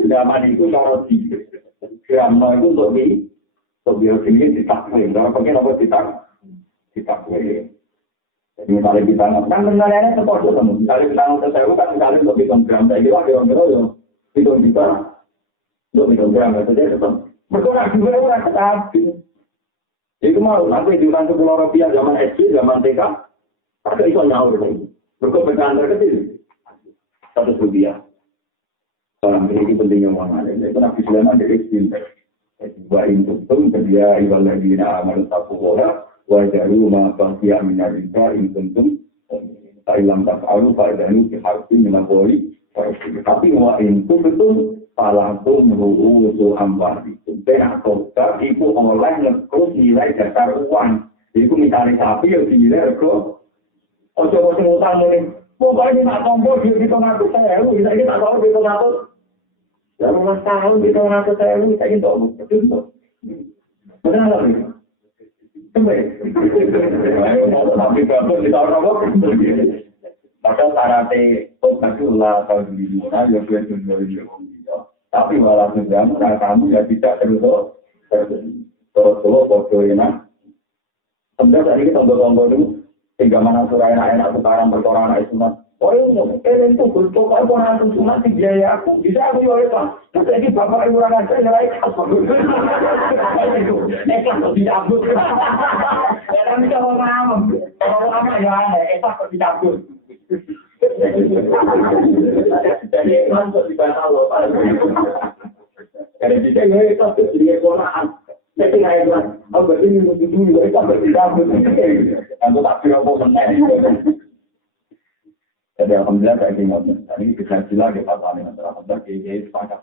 Zaman itu kalau di drama itu untuk biologi ditakwil, kalau pakai apa ditakwil. Jadi misalnya kita kan penilaiannya seperti itu, misalnya kita nggak tahu kan misalnya untuk hitung gram, saya kira kira-kira ya hitung juta untuk hitung gram, saja tetap berkurang juga orang tetapi itu mau nanti diulang Rp10 zaman SD, zaman TK, ada iso nyaur lagi, berkompeten terkecil. Rp1. Orang ini pentingnya mana? Itu Nabi Sulaiman dari cinta. Wa in kuntum ya ayyuhalladzina amanu taqullaha wa jaru ma baqiya min ar-riba in kuntum ta'ilam taf'alu fa'idanu fi harfin min al-qawli. Tapi wa in kuntum falakum ru'usu amwalikum. Dan akobah itu oleh ngekrus nilai dasar uang. Itu misalnya sapi yang dinilai rego. Ojo-ojo ngutang mulai. Pokoknya nak tombol dia kita ngatur saya, kita tak tahu kita ngatur. Dalam 15 tahun kita ngatur saya, kita ingin tahu betul. Benar tak ni? Sampai. Tapi kalau kita orang maka syaratnya Tuhanlah kalau di mana ya Tuhan tapi malah sudah kamu ya tidak terus bodoh enak. Sebenarnya tadi kita tombol dulu. Sehingga mana surah enak-enak sekarang berkorang anak sunat. Oh itu betul kalau orang sunat di biaya aku bisa aku oleh pak. Terus ini bapak ibu orang aja nilai apa? Ikhlas kok dicabut. Ya tapi kalau lama ya ikhlas kok dicabut. Jadi ikhlas kok dibatal loh. Karena kita nggak ikhlas kok jadi ekoran. Jadi nggak ikhlas. Oh berarti ini mesti dulu ikhlas kok dicabut. Aku tak kira apa benar. Jadi alhamdulillah kayak gini. Tadi kita jelas kita paling antara kita sepakat.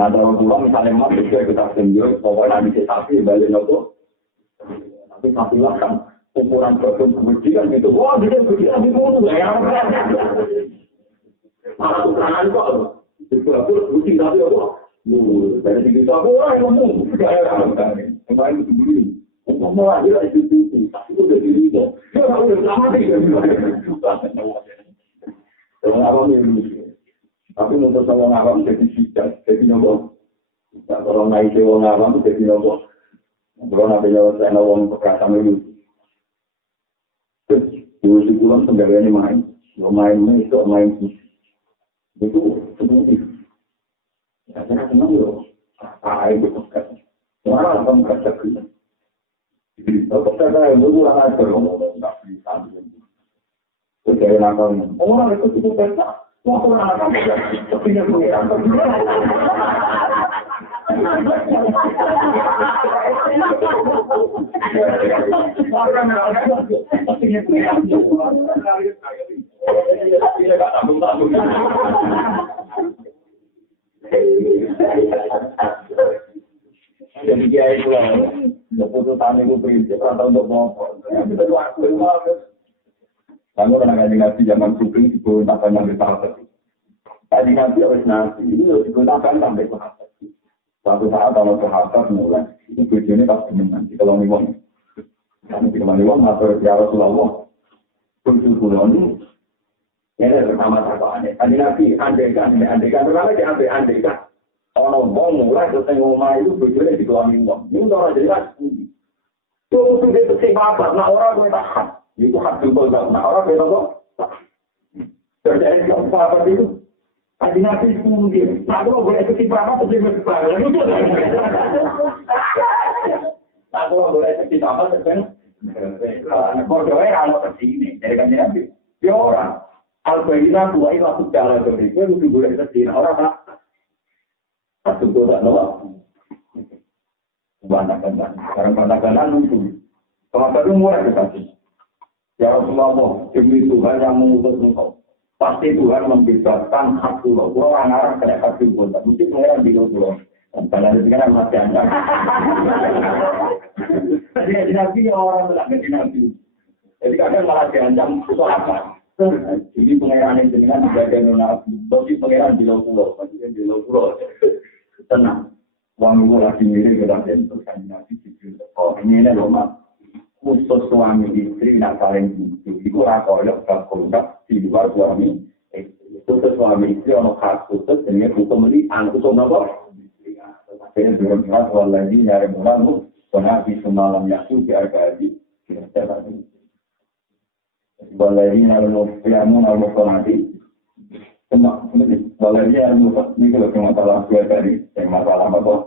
Nah, kalau pulang misalnya mas, kita tunjuk, pokoknya nanti sapi balik nopo. Tapi sapi lah kan ukuran produk kemudian gitu. Wah, dia begitu itu ya. Malah ukuran kok. Itu aku rutin tapi apa? Dari segi sapi orang yang ngomong. Kemarin itu dulu. Ngomong aja itu. Tapi itu udah diri itu. Dia udah lama sih. Kalau awam ini. Tapi untuk orang awam jadi sijak, jadi nopo. Kalau naik ke orang awam jadi nopo. Kalau nanti saya nawang kekerasan dulu. Terus dulu sebelum sebenarnya main itu main itu seperti. Ya saya senang loh. Apa itu kekerasan? Orang akan kekerasan. Kalau saya dulu orang ada orang nggak bisa. Terus saya nakal. Orang itu cukup besar. Waktu anak kepingin pengiran, jadi dia itu keputusan itu prinsip atau untuk ngomong. Kita doa kamu pernah kaji nabi zaman Sugeng digunakan sampai sahabat. Kaji nabi harus nabi itu digunakan sampai sahabat. Suatu saat kalau sahabat mulai itu tujuannya pasti menang. Kalau niwon, kalau niwon atau ya Rasulullah, kunci kulon ini pertama sahabatnya. Kaji nabi andaikan terlalu dia andaikan. Kalau mulai selesai ngomong itu tujuannya di kalau niwon. Ini orang jelas. Itu dia tersibabat. Nah orang bertahan. Itu hak jempol tak nak orang beda kok. Terjadi apa itu? Adi nabi mungkin. Nah kalau boleh ikut apa tu dia bersebar. Lalu tu dah. Nah kalau boleh ikut apa terjadi? Anak bodoh kalau tersini dari kami nabi. Dia orang. Al-Qaeda buat itu aku jalan ke situ. Itu boleh tersini orang tak. Tak jempol tak nak. Banyak-banyak. Sekarang banyak-banyak lucu. Kalau tadi mulai kita. Ya Rasulullah, demi Tuhan yang mengutus engkau. Pasti Tuhan membebaskan hak pulau. Orang-orang kena hak pulau. Mesti pengeran di pulau. Dan pada itu kan masih ada. Jadi nabi orang tidak menjadi nabi. Jadi kadang malah diancam itu apa? Jadi pengeran itu dengan bagian nabi. Tapi pengeran di pulau. Maksudnya di pulau. Tenang. Uang itu lagi mirip ke dalam tentukan nabi. Oh ini loh mas. Khusus suami istri nak saling butuh. Itu rakyat berkontak di luar suami. Khusus suami istri orang khas khusus dengan hukum ini. Hukum apa? Saya berkata lagi nyari mulamu. Karena di semalam yaktu di harga haji. Wallahi nalmu konati. Wallahi nalmu ini kalau masalah dua tadi. Masalah apa?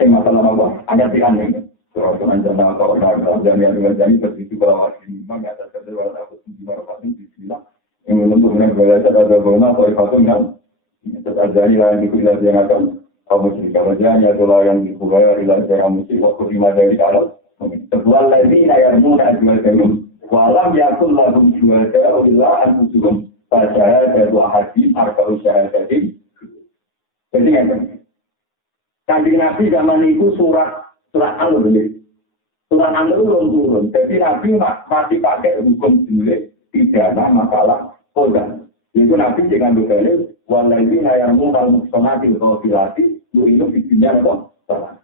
Masalah apa? Ada pilihan ini. Kalau anjana atau orang yang jadi begitu kalau ini memang ada kedua atau tiga orang di sini yang menentukan belajar ada guna atau ikutun yang terjadi yang dikuliah yang akan kamu jika wajahnya itulah yang dikuliah ilah yang mesti waktu lima dari kalau kedua lagi yang mudah jual belum walam yakun lagu jual belum ilah antusium pada dua hati harga usaha jadi yang penting kanjeng Nabi zaman itu surat An-Nur ini. Surat An-Nur belum turun. Jadi Nabi masih pakai hukum jilid, pidana, masalah, kodan. Itu Nabi dengan berkali, wallahi hayarmu al-muqsanatil qawfilati, itu bikinnya apa? Salah.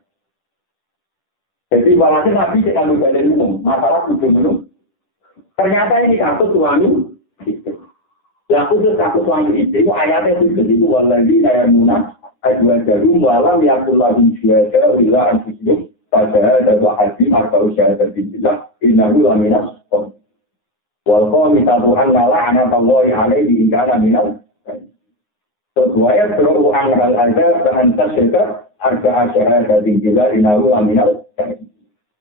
Jadi walhasil Nabi dengan berkali umum, masalah hukum. Ternyata ini kasus suami istri. Yang khusus kasus suami istri, itu ayatnya itu wallahi hayarmuna, ajwa jarum, walam yakul lahum syuhada, illa anfusium. Pada ada dua hadis atau syahadat billah innahu laminas wal qamita tuhan ngala ana tallahi alaihi ingkana minal sesuai beruang hal ada dan tasyaka asyara dari juga inahu aminal.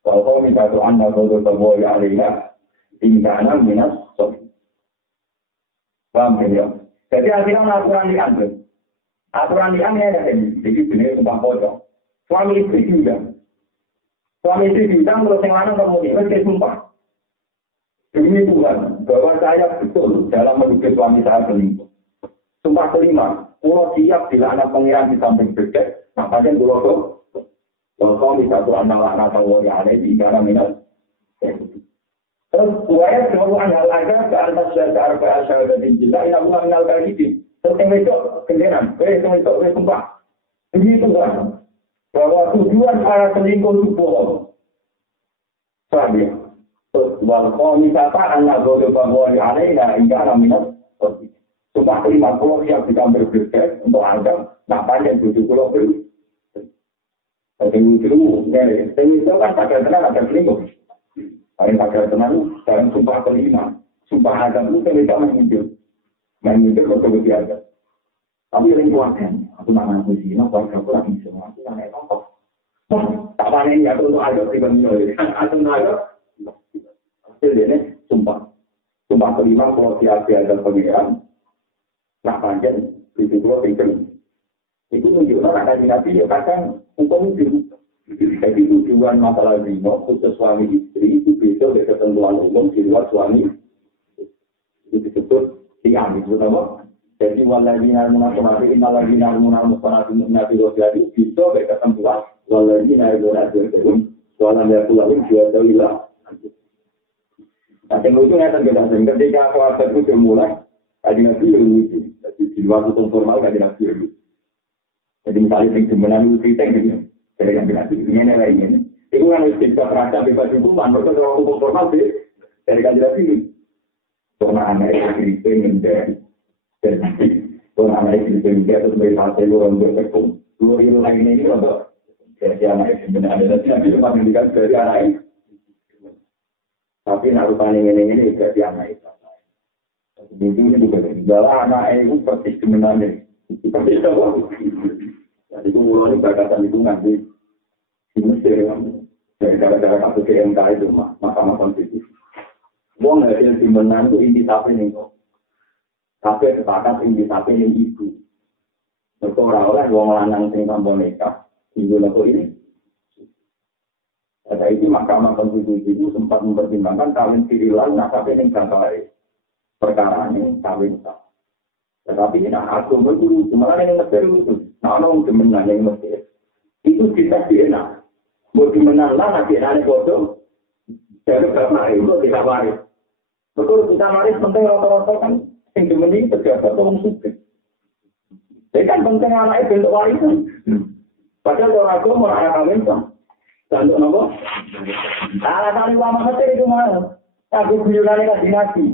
Kalau minta tu anda kalau terbawa alihah, tingkahnya minus sok. Paham ya? Jadi akhirnya aturan diambil. Aturan diambil ada jadi benar sumpah pocong. Suami istri juga. Suami istri diundang terus yang lanang kemudian dia sumpah. Demi Tuhan, bahwa saya betul dalam menuduh suami saya selingkuh. Sumpah kelima, pulau siap bila anak pengiran di samping berdet, makanya pulau itu, kalau bisa tuh anak-anak tahu yang ada di dalam minat. Terus buaya semuanya hal aja ke atas dasar bahasa dan jelas yang aku mengenal kali ini. Terus yang itu kendaraan, itu sumpah. Demi Tuhan, bahwa tujuan para selingkuh itu bohong. Sahaja. Kalau misalkan anak bodoh bahwa yang ada hingga alam minat. Sumpah kelima pulau siap diambil berdet untuk agam, nak panjang 7 pulau beri. Tapi itu kan pakai tenang ada selingkuh. Paling pakai tenang dalam sumpah kelima. Sumpah agam itu tidak menghidupkan. Menghidupkan betul biasa. Tapi yang kuatkan, aku nak ngaku sih, nak keluarga aku lagi semua. Aku tak naik apa. Tak panen ya untuk agam dibanding. Atau agam. Hasilnya sumpah. Sumpah kelima pulau siap ada pengiran. Nak panjang, itu dua pinter. Itu menunjukkan anak nabi ya kadang hukum itu. Jadi tujuan masalah zina khusus suami istri itu beda dari ketentuan umum di luar suami. Itu disebut siam itu nama. Jadi waladina munafiki inaladina munafiki nabi rosyadi bisa dari ketentuan waladina rosyadi walam yakulahum jual Nah, yang lucu ya ketika sahabat itu dimulai, tadi nabi lucu. Jadi di luar hukum formal tadi nabi lucu. Jadi misalnya yang sebenarnya cerita gitu, dari yang nabi ini lainnya. Itu kan harus bisa terasa bebas hukuman, mereka kalau hukum formal sih dari kajian nabi. Karena anak itu pengen dari karena anak itu pengen terus mereka orang berpekum. Dua yang lainnya ini untuk jadi anak itu sebenarnya nabi cuma mendikan dari anak itu. Tapi nak rupanya ini berarti anak itu. Ini juga adalah anak itu persis sebenarnya. Persis apa? Jadi itu mulai berdasarkan itu nanti di Mesir dari cara-cara kasus KMK itu Mahkamah Konstitusi. Wong yang dimenang itu inti tapi nih kok. Tapi sepakat inti tapi nih ibu. Orang-orang wong lanang sing tambah nikah, ibu laku ini. Pada itu Mahkamah Konstitusi itu sempat mempertimbangkan kawin sirilan nasabah yang jangkauan perkara ini kawin sah. Tetapi ini aku betul, cuma yang Mesir itu, orang kemenangan yang Mesir itu kita enak. Mau dimenang lah nanti ada bodoh. Jadi karena itu kita waris. Betul kita waris penting rata-rata kan yang dimenang pejabat atau musuh. Jadi kan penting anak itu untuk warisan. Padahal orang aku mau anak kawin sah. Dan untuk apa? Salah kali ulama Mesir itu mana? Aku buyurannya kasih nabi.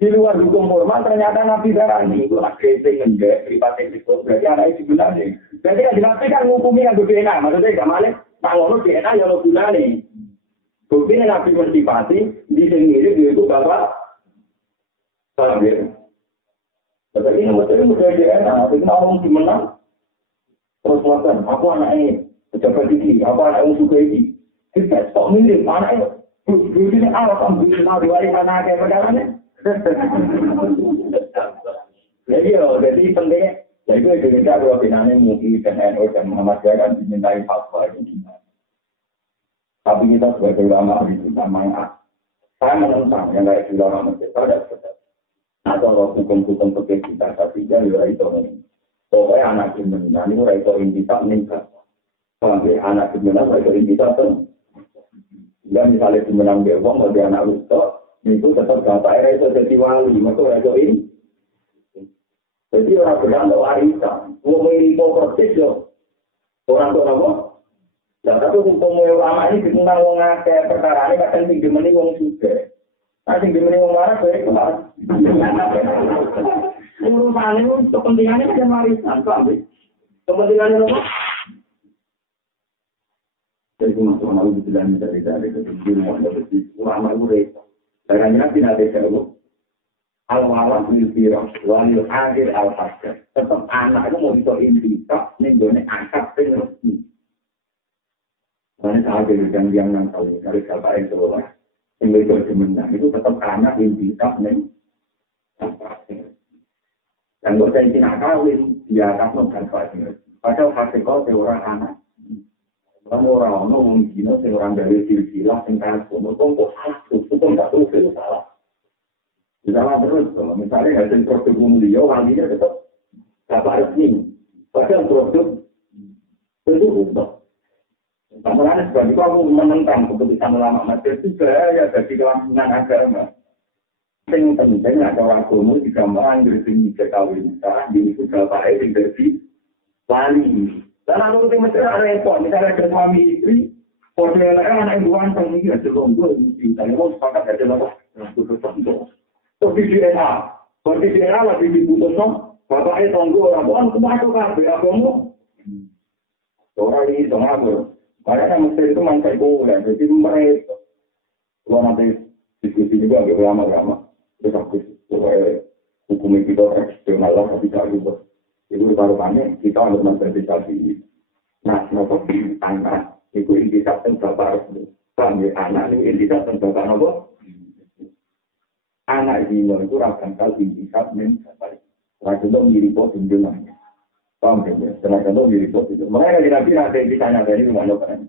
Di luar hukum formal ternyata nabi darani itu nak kritik enggak pribadi itu berarti anak itu sebenarnya. Berarti kan nabi kan menghukumi yang DNA. Maksudnya gak malah tak ngono DNA ya lo gunane. Bukti nabi bersifati di sendiri itu bapak. Salah dia. Tetapi ini betul mudah DNA. Itu orang dimenang. Terus wajan. Aku anak ini. Pejabat ini, apa anak yang suka ini? Kita stok mirip, anaknya ini alat ambil diwaris anak kayak pedalannya. Jadi pentingnya, jadi Indonesia kalau finalnya MUI dan NU dan Muhammadiyah kan dimintai fatwa ini. Tapi kita sebagai ulama itu sama yang saya menentang yang kayak ulama Mesir, saya tidak setuju. Atau hukum-hukum seperti kita, tapi dia juga itu ini. Pokoknya anak ini itu inti tak meningkat. Sampai anak sebenarnya mereka ini bisa tuh. Dan misalnya sebenarnya bewong, kalau dia anak rustok, itu tetap bapak era itu jadi wali, maka mereka ini. Jadi orang benar untuk warisan. Mau ini persis loh. Orang tua apa? Nah, tapi hukum ulama ini tentang wong akeh perkara ini kadang sing demeni wong sugih. Nah, sing demeni wong marah bae kelas. Urusan itu kepentingannya kan warisan, paham? Kepentingannya apa? Jadi masuk malu di dalam dari ketujuh ada bersih ulama itu repot. Caranya tidak ada jauh. Al-Walad Milfirah, Walil Akhir Al-Fasir. Tetap anak itu mau bisa intikaf, ini boleh angkat resmi. dari yang tahu dari siapa itu lah. Yang itu sebenarnya itu tetap anak yang bisa nih. Dan kalau saya tidak kawin, ya akan membantu. Padahal hasil kau seorang anak. Kamu orang gino, seorang dari silsilah, tingkat umur, kok salah, hukum tak tahu itu salah. Salah terus, kalau misalnya hasil produk dia, wanginya tetap dapat resmi. Padahal produk itu hukum. Sebenarnya sebab itu aku menentang keputusan ulama Mesir itu bahaya bagi kelangsungan agama. Yang penting ada orang agama juga menganggap ini kawin nikah, ini sudah baik dari wali. Dan lalu kita mesti ada repot, misalnya ada suami istri, kode anak yang dua tahun ini ada lombok, misalnya mau sepakat ada apa? Itu tertentu. Terus di DNA, kalau di DNA lagi diputus no, bapaknya tunggu orang bukan kemasuk kafe, agama. Orang ini tengah makanya Mesir itu mangsa boleh, jadi mereka kalau nanti diskusi juga agak lama-lama, terus aku hukum kita eksternal lah, tapi tak lupa. Itu taruhannya kita harus mensertifikasi. Nah, kenapa anak itu intisab dan bapak kami anak itu intisab dan bapak apa? Anak ini itu akan kali intisab dan bapak. Rakyatnya mirip tunjukannya. Paham kan ya? Rakyatnya mirip tunjukan. Mereka tidak ada intisanya dari rumah lokal.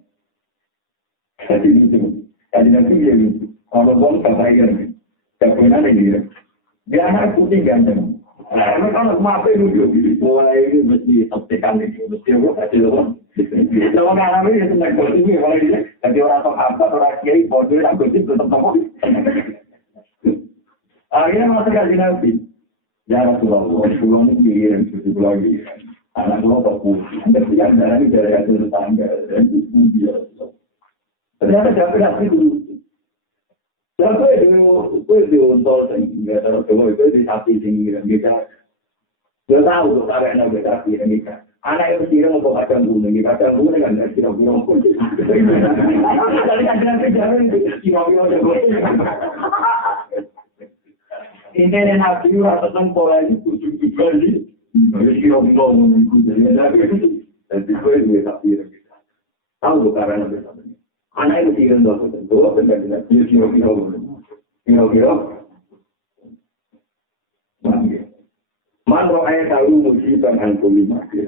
Jadi itu, tadi nanti dia itu, kalau bom sampai ini, tak pernah ini. Dia anak putih ganteng. Nah, kalau mati dulu, mulai ini mesti optikan ini, mesti apa hasil apa? Kalau ngalami itu naik bodi ini, kalau ini, jadi orang tok apa, orang kiai, bodi, orang bodi, tetap toko. Akhirnya masuk kaji nanti. Ya Rasulullah, Rasulullah ini kirim, Rasulullah ini. Anak Rasulullah tak putih. Anda yang darah ini dari hasil tetangga, dan itu dia. Ternyata jawabnya dulu. Jawabnya itu diuntol, nggak tahu coba itu di sapi tinggi dan kita. Dia tahu tuh cara yang nggak sapi dan kita. Anak itu kira mau kacang bunga, kacang bunga kan nggak kira-kira mau kunci. Kali kadang jangan kira-kira jago. Ini nabi rasa tempol lagi tujuh kali. Kira-kira mau kunci. Jadi gue dia sapi dan kita. Tahu tuh cara yang nggak sapi. Anak itu kira dua benar-benar kira-kira. Man roh ayat tahu musibah angkuli masih.